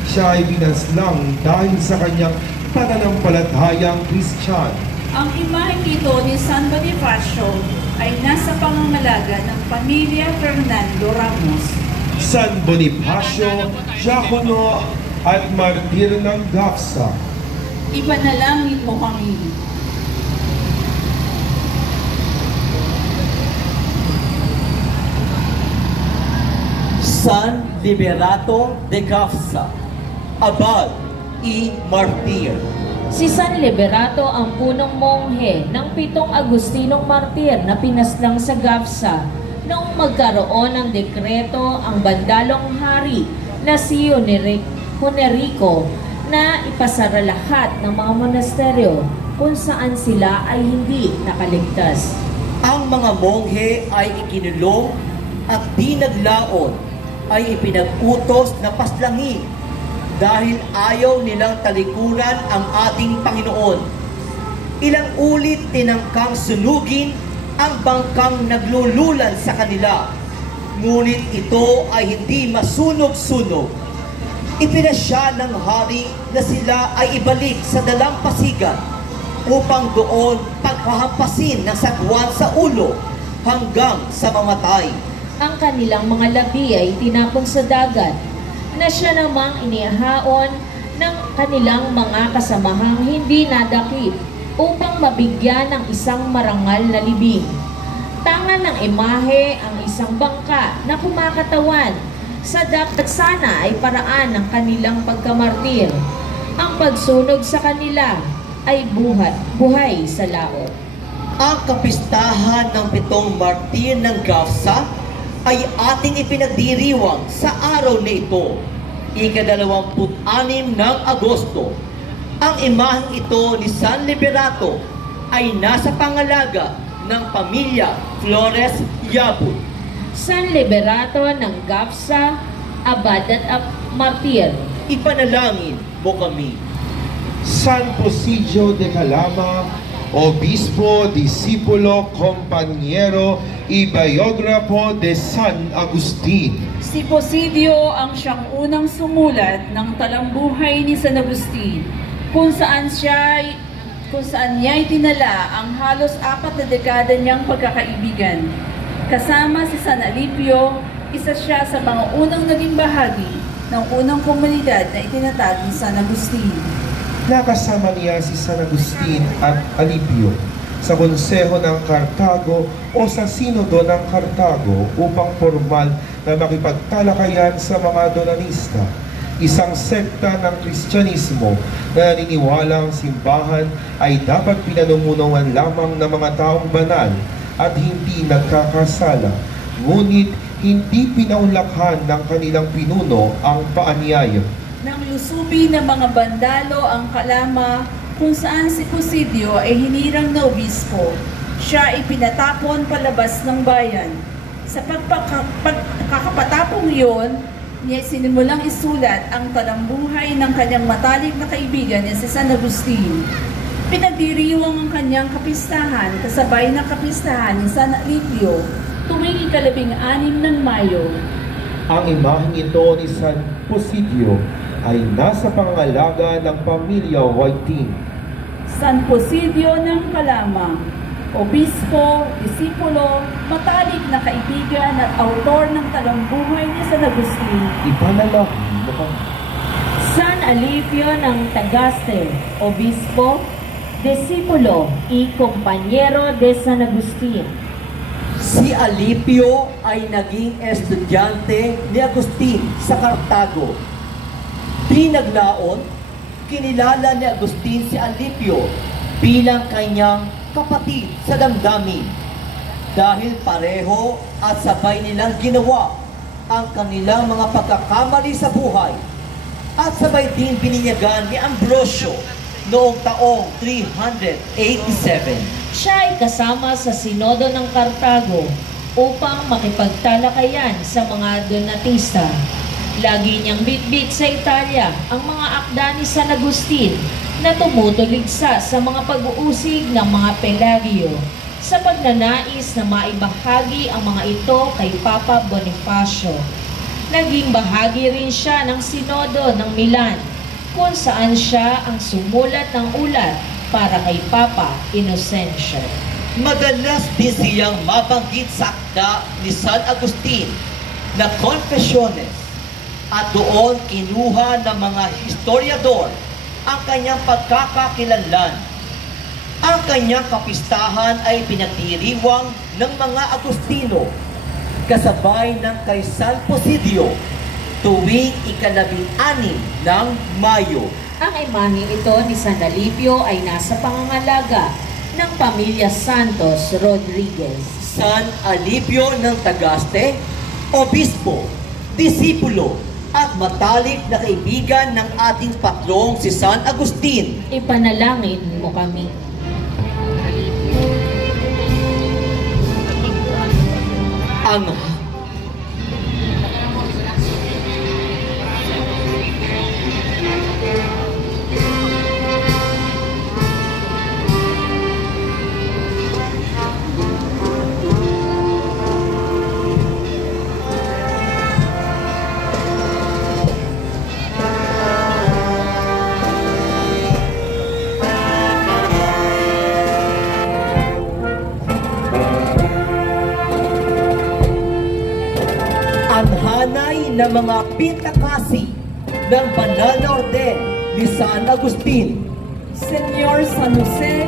siya ay binanslang dahil sa kanyang pananampalatayang Kristyan. Ang imaheng ito ni San Bonifacio ay nasa pangangalaga ng pamilya Fernando Ramos. San Bonifacio, diakono at martir ng Gafsa. Ipanalangin mo kami. San Liberato de Gafsa, abad y martir. Si San Liberato ang punong monghe ng 7 Agustinong martir na pinaslang sa Gafsa noong magkaroon ng dekreto ang bandalong hari na si Honerico na ipasara lahat ng mga monasteryo kung saan sila ay hindi nakaligtas. Ang mga monghe ay ikinulong at di naglaon ay ipinag-utos na paslangin dahil ayaw nilang talikuran ang ating Panginoon. Ilang ulit tinangkang sunugin ang bangkang naglululan sa kanila, ngunit ito ay hindi masunog-sunog. Ipinasya ng hari na sila ay ibalik sa dalampasigan upang doon paghahampasin ng sagwan sa ulo hanggang sa mamatay. Ang kanilang mga labi ay tinapon sa dagat, na siya namang inihaon ng kanilang mga kasamahang hindi nadakip upang mabigyan ng isang marangal na libing. Tangan ng imahe ang isang bangka na kumakatawan sa dapat sana ay paraan ng kanilang pagkamartir. Ang pagsunog sa kanila ay buhay sa laot. Ang kapistahan ng 7 martir ng Gafsa ay ating ipinagdiriwang sa araw na ito, ika-26 ng Agosto. Ang imaheng ito ni San Liberato ay nasa pangalaga ng pamilya Flores Yabut. San Liberato ng Gapsa, Abad at Martir. Ipanalangin mo kami. San Prosidio de Calama, Obispo, Disipulo, Kompanyero, Ibiografo de San Agustin. Si Prosidio ang siyang unang sumulat ng talambuhay ni San Agustin, kung saan niya itinala ang halos 4 na dekada niyang pagkakaibigan. Kasama si San Alipio, isa siya sa mga unang naging bahagi ng unang komunidad na itinatag ni San Agustin. Nakasama niya si San Agustin at Alipio sa Konseho ng Cartago o sa Sinodo ng Cartago upang formal na makipagtalakayan sa mga Donanista, isang sekta ng Kristyanismo na naniniwalang simbahan ay dapat pinanumunuan lamang ng mga taong banal at hindi nagkakasala, ngunit hindi pinaunlakhan ng kanilang pinuno ang paanyaya. Nang lusubi ng mga bandalo ang Calama, kung saan si Prosidio ay hinirang na obispo, siya ay pinatapon palabas ng bayan. Sa pagkakapatapong iyon, niya sinimulang isulat ang talambuhay ng kanyang matalik na kaibigan na si San Agustin. Pinagdiriwang ang kanyang kapistahan kasabay ng kapistahan ni San Alipio tuwing ika-16 ng Mayo. Ang imaheng ito ni San Prosidio ay nasa pangalaga ng pamilya Whiting. San Prosidio ng Calama, obispo, disipulo, matalik na kaibigan at autor ng talambuhay ni San Agustin. Ipanalangin mo kami. San Alipio ng Tagaste, obispo, disipulo y kompanyero de San Agustin. Si Alipio ay naging estudyante ni Agustin sa Cartago. Pinaglaon, kinilala ni Agustin si Alipio bilang kanyang kapatid sa damdamin dahil pareho at sabay nilang ginawa ang kanilang mga pagkakamali sa buhay at sabay din bininyagan ni Ambrosio noong taong 387. Siya ay kasama sa Sinodo ng Cartago upang makipagtalakayan sa mga Donatista. Lagi niyang bitbit sa Italia ang mga akda ni San Agustin na tumutuligsa sa mga pag-uusig ng mga Pelagio sa pagnanais na maibahagi ang mga ito kay Papa Bonifacio. Naging bahagi rin siya ng Sinodo ng Milan kung saan siya ang sumulat ng ulat para kay Papa Inocencio. Madalas din siyang mabanggit sa akda ni San Agustin na Confessiones at doon kinuha ng mga historiador ang kanyang pagkakakilanlan. Ang kanyang kapistahan ay pinagdiriwang ng mga Agustino kasabay ng kay San Prosidio tuwing ika-16 ng Mayo. Ang imaheng ito ni San Alipio ay nasa pangangalaga ng pamilya Santos Rodriguez. San Alipio ng Tagaste, obispo, disipulo, at matalik na kaibigan ng ating patrong si San Agustin. Ipanalangin mo kami. Ang hanay ng mga pintakasi ng banal na orden ni San Agustin. Señor San Jose,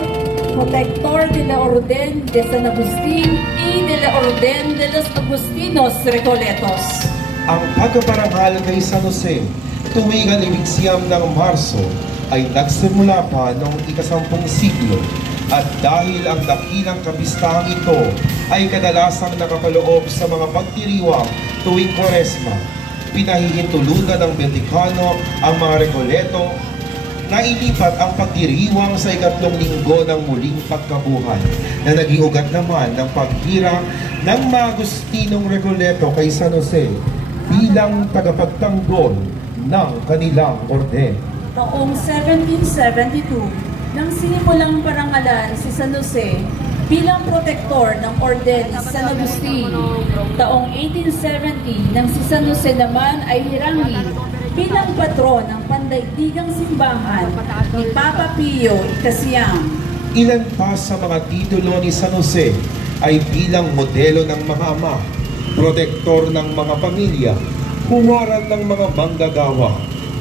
protector de la Orden de San Agustin y de la Orden de los Agustinos Recoletos. Ang pagkaparangal kay San Jose tuwing 19 ng Marso ay nagsimula pa noong ika-10 siglo at dahil ang dakilang kabistahang ito ay kadalasang nakapaloob sa mga pagdiriwang tuwing Kwaresma. Pinahihintulutan ng Bentikano ang mga Recoleto. Nailipat ang pagdiriwang sa ikatlong linggo ng muling pagkabuhay na naging ugat naman ng paghirang ng mga Agustinong Recoleto kay San Jose bilang tagapagtanggol ng kanilang orden. Taong 1772, nang sinimulang parangalan si San Jose bilang protektor ng Orden ni San Agustin. Taong 1870, nang si San Jose naman ay hirangin bilang patron ng pandaigdigang simbahan ni Papa Pio IX. Ilan pa sa mga titulo ni San Jose ay bilang modelo ng mga ama, protektor ng mga pamilya, huwaran ng mga manggagawa,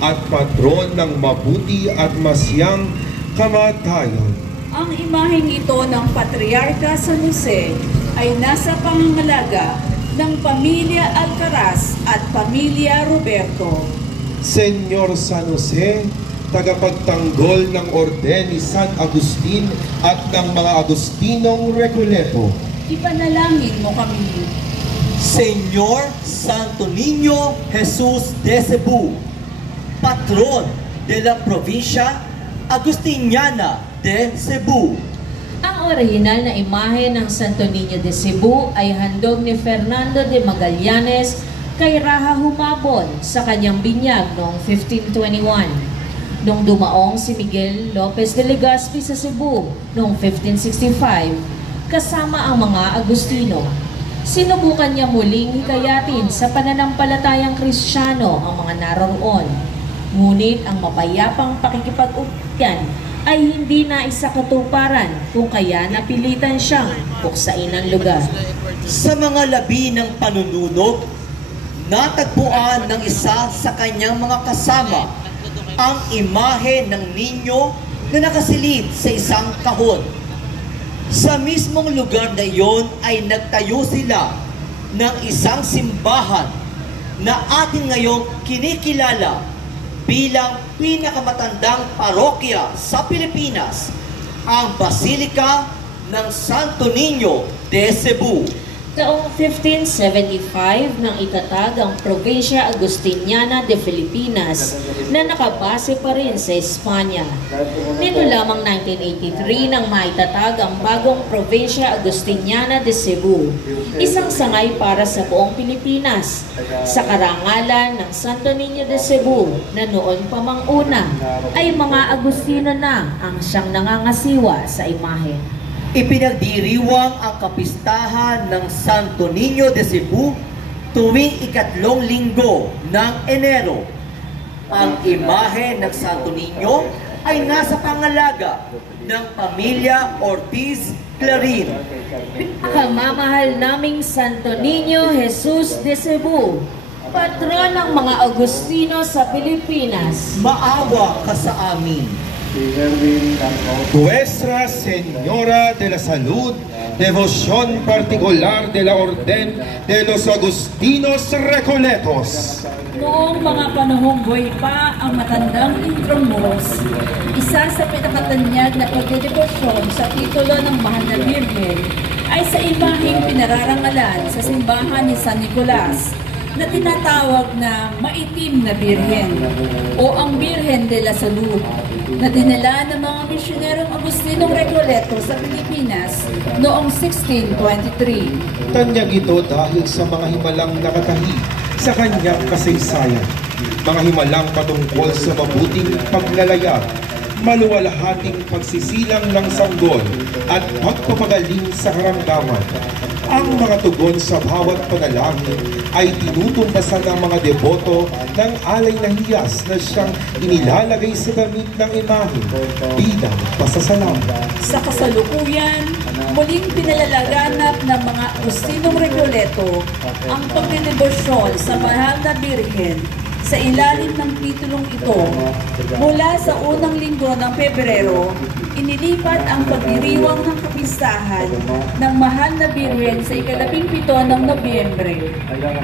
at patron ng mabuti at masyang kamatayan. Ang imaheng ito ng Patriarka San Jose ay nasa pangangalaga ng Pamilya Alcaraz at Pamilya Roberto. Senyor San Jose, tagapagtanggol ng Orden ni San Agustin at ng mga Agustinong Recoleto, Ipanalangin mo kami. Señor Santo Niño Jesus de Cebu, patron de la provincia Agustiniana de Cebu. Ang orihinal na imahe ng Santo Niño de Cebu ay handog ni Fernando de Magallanes kay Raha Humabon sa kanyang binyag noong 1521. Nung dumaong si Miguel Lopez de Legazpi sa Cebu noong 1565, kasama ang mga Agustino, sinubukan niya muling hikayatin sa pananampalatayang Kristiyano ang mga naroroon. Ngunit ang mapayapang pakikipag-ugnayan ay hindi na isa katuparan kung kaya napilitan siyang buksain ang lugar. Sa mga labi ng panununog, natagpuan ng isa sa kanyang mga kasama ang imahe ng ninyo na nakasilid sa isang kahon. Sa mismong lugar na iyon ay nagtayo sila ng isang simbahan na atin ngayong kinikilala bilang pinakamatandang parokya sa Pilipinas, ang Basilika ng Santo Niño de Cebu. Taong 1575 nang itatag ang Provincia Agustiniana de Filipinas na nakabase pa rin sa Espanya. Nito lamang 1983 nang maitatag ang bagong Provincia Agustiniana de Cebu, isang sangay para sa buong Pilipinas, sa karangalan ng Santo Niño de Cebu na noon pa mang una ay mga Agustino na ang siyang nangangasiwa sa imahe. Ipinagdiriwang ang kapistahan ng Santo Niño de Cebu tuwing ikatlong linggo ng Enero. Ang imahe ng Santo Niño ay nasa pangalaga ng pamilya Ortiz Clarin. Kamamahal naming Santo Niño Jesus de Cebu, patron ng mga Agustino sa Pilipinas, Maawa ka sa amin. Nuestra Señora de la Salud, devoción particular de la Orden de los Agustinos Recoletos. Noong mga panahong buhay pa ang matandang Intromos, isa sa pinakatanyag na pagdedebosyon sa titulo ng Mahal na Birhen ay sa imaheng pinararangalan sa simbahan ni San Nicolas na tinatawag na Maitim na Birhen o ang Birhen de la Salud na dinala ng mga misyonerong Agustinong Recoleto sa Pilipinas noong 1623. Tanyag ito dahil sa mga himalang nakatahi sa kanyang kasaysayan. Mga himalang patungkol sa mabuting paglalayag, maluwalhating pagsisilang ng sanggol at pagpapagaling sa karamdaman. Ang mga tugon sa bawat panalangin ay tinutumbasan ng mga deboto ng alay na hiyas na siyang inilalagay sa damit ng imahe bilang pasasalamat. Sa kasalukuyan, muling pinalalaganap ng mga Agustinong Recoleto ang pagdedebosyon sa Mahal na Birhen sa ilalim ng titulong ito. Mula sa unang linggo ng Pebrero, inilipat ang pagdiriwang ng kapistahan ng Mahal na Birhen sa ika-17 ng Nobyembre.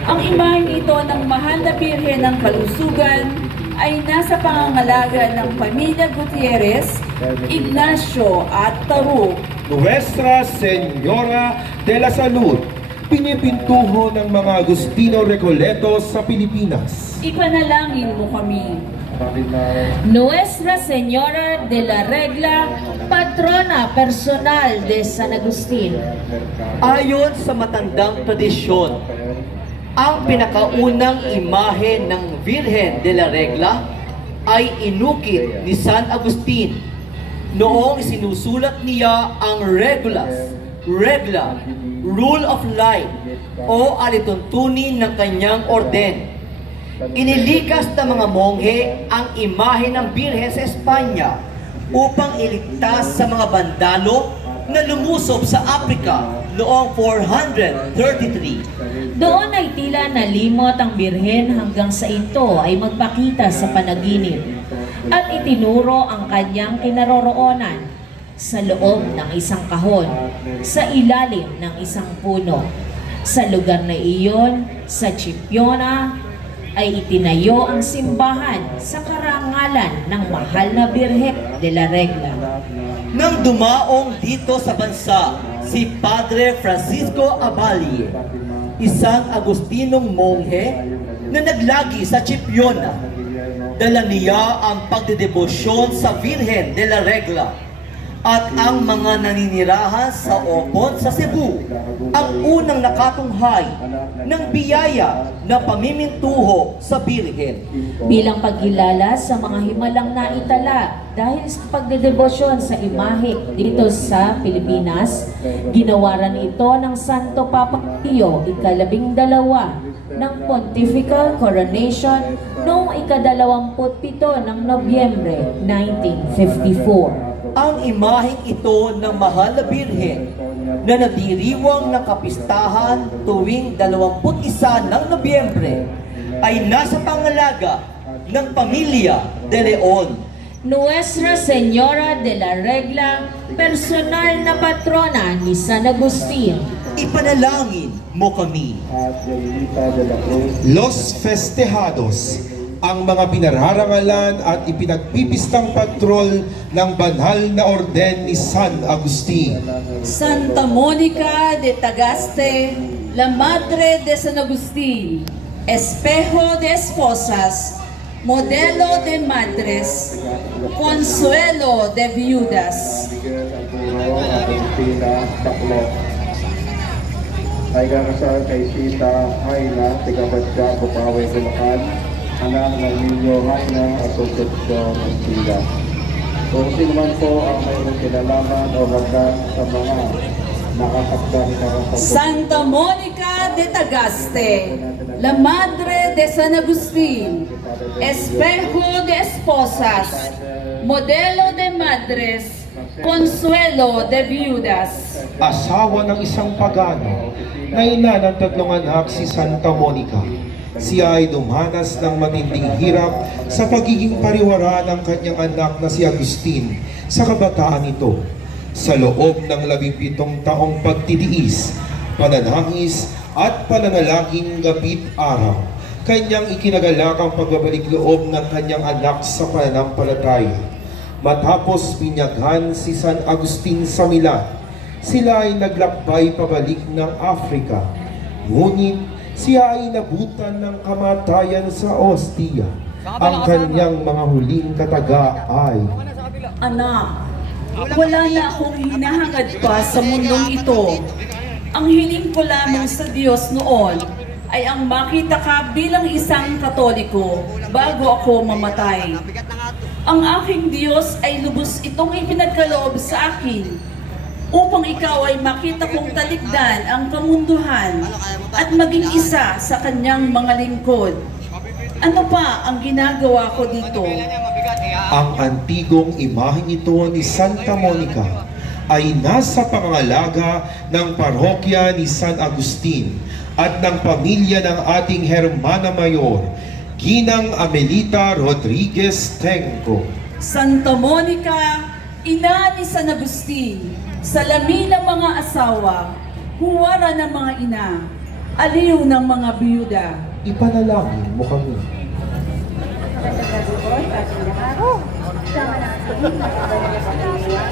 Ang imaheng ito ng Mahal na Birhen ng Kalusugan ay nasa pangangalaga ng pamilya Gutierrez, Ignacio at Taruk Nuestra Señora de la Salud, pinipintuho ng mga Agustino Recoletos sa Pilipinas. Ipanalangin mo kami. Nuestra Señora de la Regla, patrona personal de San Agustin. Ayon sa matandang tradisyon, ang pinakaunang imahe ng Virgen de la Regla ay inukit ni San Agustin noong sinusulat niya ang Regulas, Regla, Rule of Life o alituntunin ng kanyang orden. Inilikas ng mga monghe ang imahe ng Birhen sa Espanya upang iligtas sa mga bandalo na lumusob sa Africa noong 433. Doon ay tila nalimot ang Birhen hanggang sa ito ay magpakita sa panaginip at itinuro ang kanyang kinaroroonan sa loob ng isang kahon, sa ilalim ng isang puno. Sa lugar na iyon, sa Chipiona, ay itinayo ang simbahan sa karangalan ng mahal na Birhen de la Regla. Nang dumaong dito sa bansa si Padre Francisco Abalie, isang Agustinong monghe na naglagi sa Chipiona, dala niya ang pagdedebosyon sa Virgen de la Regla at ang mga naninirahan sa Opon sa Cebu ang unang nakatunghay ng biyaya na pamimintuho sa Birhen. Bilang pagkilala sa mga himalang naitala dahil sa pagdedebosyon sa imahe dito sa Pilipinas, ginawaran ito ng Santo Papa Pio ika-12 ng Pontifical Coronation noong ika-27 ng Nobyembre 1954. Ang imaheng ito ng mahal na Birhen na nadiriwang ng kapistahan tuwing 21 ng Nobyembre ay nasa pangalaga ng pamilya de Leon. Nuestra Señora de la Regla, personal na patrona ni San Agustin. Ipanalangin mo kami. Los Festejados, ang mga pinararangalan at ipinagpipistang patrol ng banal na orden ni San Agustin. Santa Monica de Tagaste, la Madre de San Agustin, espejo de esposas, modelo de madres, consuelo de viudas. Ay kakasal kay Sita Hayna, Tigabadya, Bukawi, Bulacan, anak ng Emilio Hayna, Asociación Mantila. Kung sino man po ang mayroong kinalaman o hagdan sa mga nakakapdan na Santa Monica de Tagaste, la Madre de San Agustin, espejo de esposas, modelo de madres, consuelo de viudas. Asawa ng isang pagano na ina ng 3 anak si Santa Monica. Siya ay dumanas ng matinding hirap sa pagiging pariwara ng kanyang anak na si Agustin sa kabataan nito. Sa loob ng 17 taong pagtitiis, pananangis at pananalangin gabi't araw, kanyang ikinagalak ang pagbabalik loob ng kanyang anak sa pananampalataya. Matapos pinyaghan si San Agustin sa Milan, sila ay naglakbay pabalik ng Africa. Ngunit siya ay nabutan ng kamatayan sa Ostia. Ang kanyang mga huling kataga ay, Anak, wala na akong hinahangad pa sa mundong ito. Ang hiling ko lamang sa Diyos noon ay ang makita ka bilang isang Katoliko bago ako mamatay. Ang aking Diyos ay lubos itong ipinagkaloob sa akin upang ikaw ay makita kong talikdan ang kamunduhan at maging isa sa kanyang mga lingkod. Ano pa ang ginagawa ko dito? ang antigong imaheng ito ni Santa Monica ay nasa pangangalaga ng parokya ni San Agustin at ng pamilya ng ating Hermana Mayor, Ginang Amelita Rodriguez Tenco. Santa Monica, ina ni San Agustin, salamin ng mga asawa, huwara ng mga ina, aliw ng mga biyuda. Ipanalangin mo kami. Sama na ang sabihin ng pagkakas ng pamilya,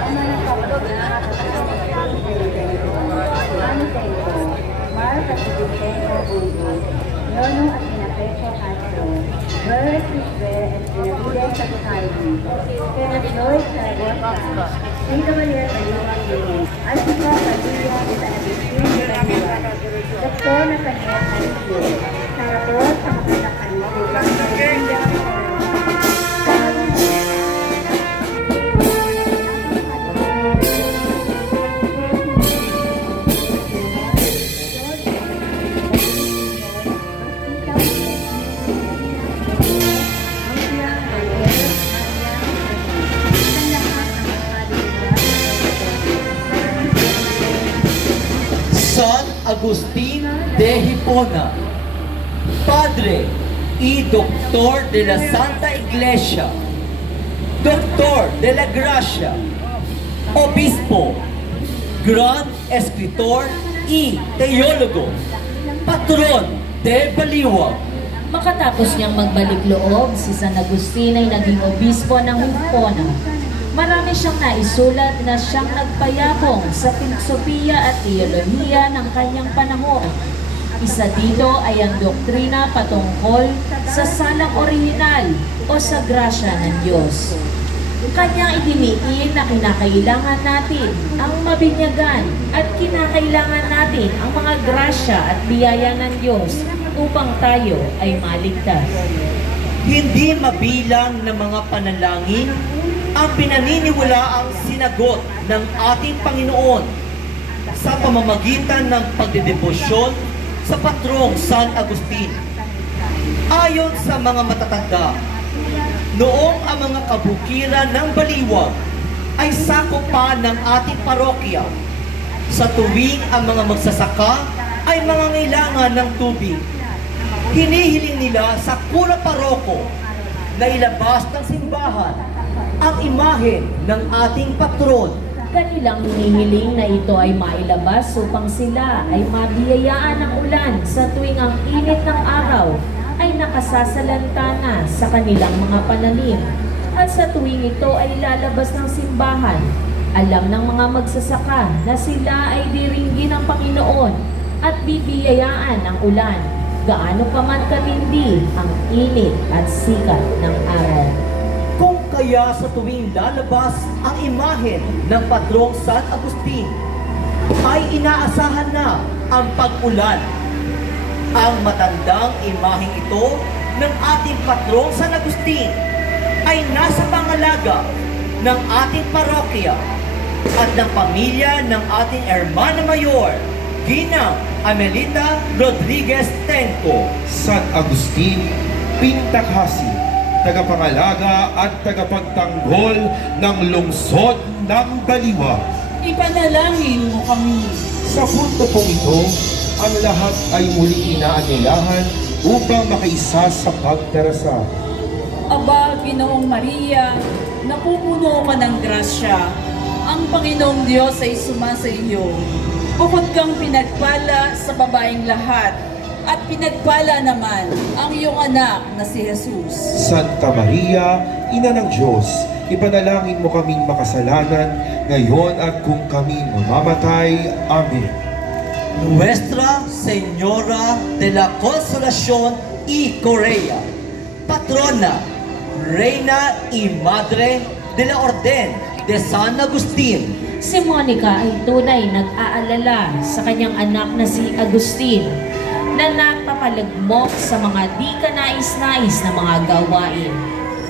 ang mga kapatid na Leono at ina Peso Castro, Merle Crisbel at ina Vida Sagucaldi, Kena Floyd Saragosa, Rita Maria Bayuang Lewis, Alcika Padilla at ina Agustin de Raniwan, Dr. Nathaniel Alipio, Sarapos sa mga kalisugan ng India, San Agustin de Hipona, Padre y Doctor de la Santa Iglesia, Doctor de la Gracia, Obispo, Gran Escritor y Teólogo, Patron de Baliwag. Makatapos niyang magbalik loob, si San Agustin ay naging obispo ng Hipona. Marami siyang naisulat na siyang nagpayabong sa filosofiya at teolohiya ng kanyang panahon. Isa dito ay ang doktrina patungkol sa salang orihinal o sa grasya ng Diyos. Kanyang idiniin na kinakailangan natin ang mabinyagan at kinakailangan natin ang mga grasya at biyaya ng Diyos upang tayo ay maligtas. Hindi mabilang ng mga panalangin ang pinaniniwalaang sinagot ng ating Panginoon sa pamamagitan ng pagdedebosyon sa patrong San Agustin. Ayon sa mga matatanda, noong ang mga kabukiran ng Baliwag ay sakop pa ng ating parokya, sa tuwing ang mga magsasaka ay mangangailangan ng tubig, hinihiling nila sa kura paroko na ilabas ng simbahan ang imahe ng ating patron. Kanilang hinihiling na ito ay mailabas upang sila ay mabiyayaan ng ulan sa tuwing ang init ng araw ay nakasasalanta na sa kanilang mga pananim. At sa tuwing ito ay lalabas ng simbahan, alam ng mga magsasaka na sila ay diringgin ng Panginoon at bibiyayaan ng ulan, gaano pa man katindi ang init at sikat ng araw. Kung kaya sa tuwing lalabas ang imahe ng patrong San Agustin, ay inaasahan na ang pag-ulan. Ang matandang imaheng ito ng ating patrong San Agustin ay nasa pangalaga ng ating parokya at ng pamilya ng ating Hermana Mayor, Ginang Amelita Rodriguez Tenco. San Agustin, Pintakhasi, tagapangalaga at tagapagtanggol ng lungsod ng Baliwag. Ipanalangin mo kami. Sa punto pong ito, ang lahat ay muling inaanilahan upang makaisa sa pagdarasa. Aba, Ginoong Maria, napupuno ka ng grasya. Ang Panginoong Diyos ay sumasa iyo. Bukod kang pinagpala sa babaeng lahat, at pinagpala naman ang iyong anak na si Jesus. Santa Maria, Ina ng Diyos, ipanalangin mo kaming makasalanan, ngayon at kung kami mamamatay. Amen. Nuestra Señora de la Consolación y Correa, patrona, reina y madre de la Orden de San Agustin. Si Monica ay tunay nag-aalala sa kanyang anak na si Agustin, na napapalagmok sa mga di kanais-nais na mga gawain.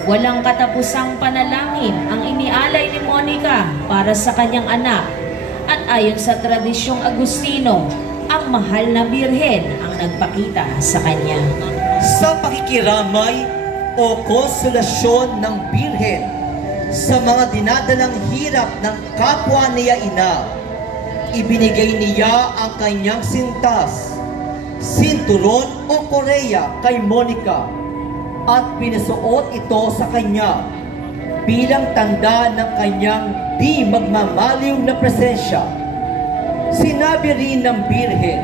Walang katapusang panalangin ang inialay ni Monica para sa kanyang anak. At ayon sa tradisyong Agustino, ang mahal na birhen ang nagpakita sa kanya. Sa pakikiramay o konsolasyon ng birhen sa mga dinadalang hirap ng kapwa niya ina, ibinigay niya ang kanyang sintas, sinturon o koreya kay Monica at pinasuot ito sa kanya bilang tanda ng kanyang di magmamaliw na presensya. Sinabi rin ng birhen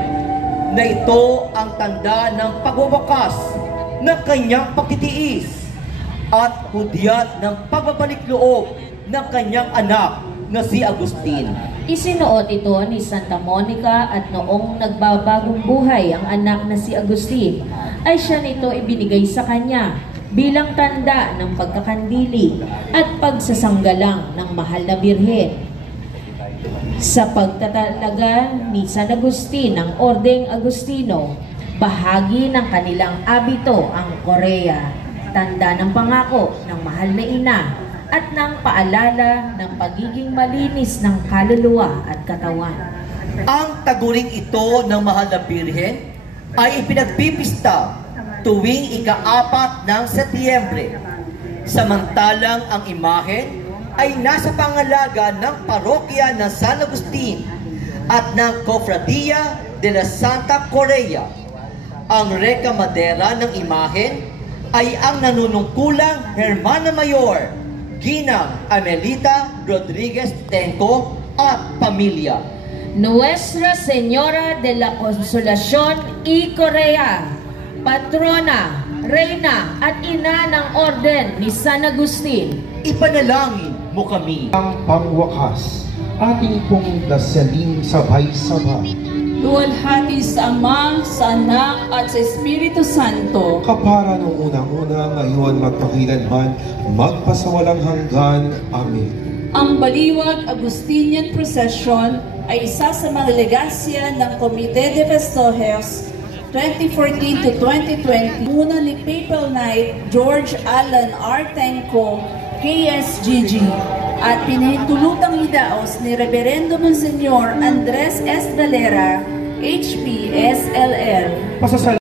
na ito ang tanda ng pagwawakas ng kanyang pagtitiis at hudyat ng pagbabalik loob ng kanyang anak na si Agustin. Isinuot ito ni Santa Monica at noong nagbabagong buhay ang anak na si Agustin, ay siya nito ibinigay sa kanya bilang tanda ng pagkakandili at pagsasanggalang ng mahal na birhen. Sa pagtatalaga ni San Agustin ng Ordeng Agustino, bahagi ng kanilang abito ang Korea, tanda ng pangako ng mahal na ina at ng paalala ng pagiging malinis ng kaluluwa at katawan. Ang taguring ito ng mahal na birhen ay ipinagpipista tuwing ika-4 ng Setyembre. Samantalang ang imahen ay nasa pangalaga ng parokya ng San Agustin at ng Cofradia de la Santa Corea. Ang reka madera ng imahen ay ang nanunungkulang Hermana Mayor, Ginang Amelita Rodriguez Tenco at pamilya. Nuestra Señora de la Consolación y Corea, patrona, reyna at ina ng Orden ni San Agustin, Ipanalangin mo kami. Ang pangwakas, ating pong dasalin sabay-sabay. Luwalhati sa Ama, sa Anak, at sa Espiritu Santo. Kapara nung unang-una, ngayon magpakilanman, magpasawalang hanggan. Amen. Ang Baliwag Agustinian Procession ay isa sa mga legasya ng Comité de Festejos 2014 to 2020, muna ni Papal Knight George Alan R. Tenco, KSGG, at pinahintulutang idaos ni Reverendo Monseñor Andres S. Valera, HP, SLL.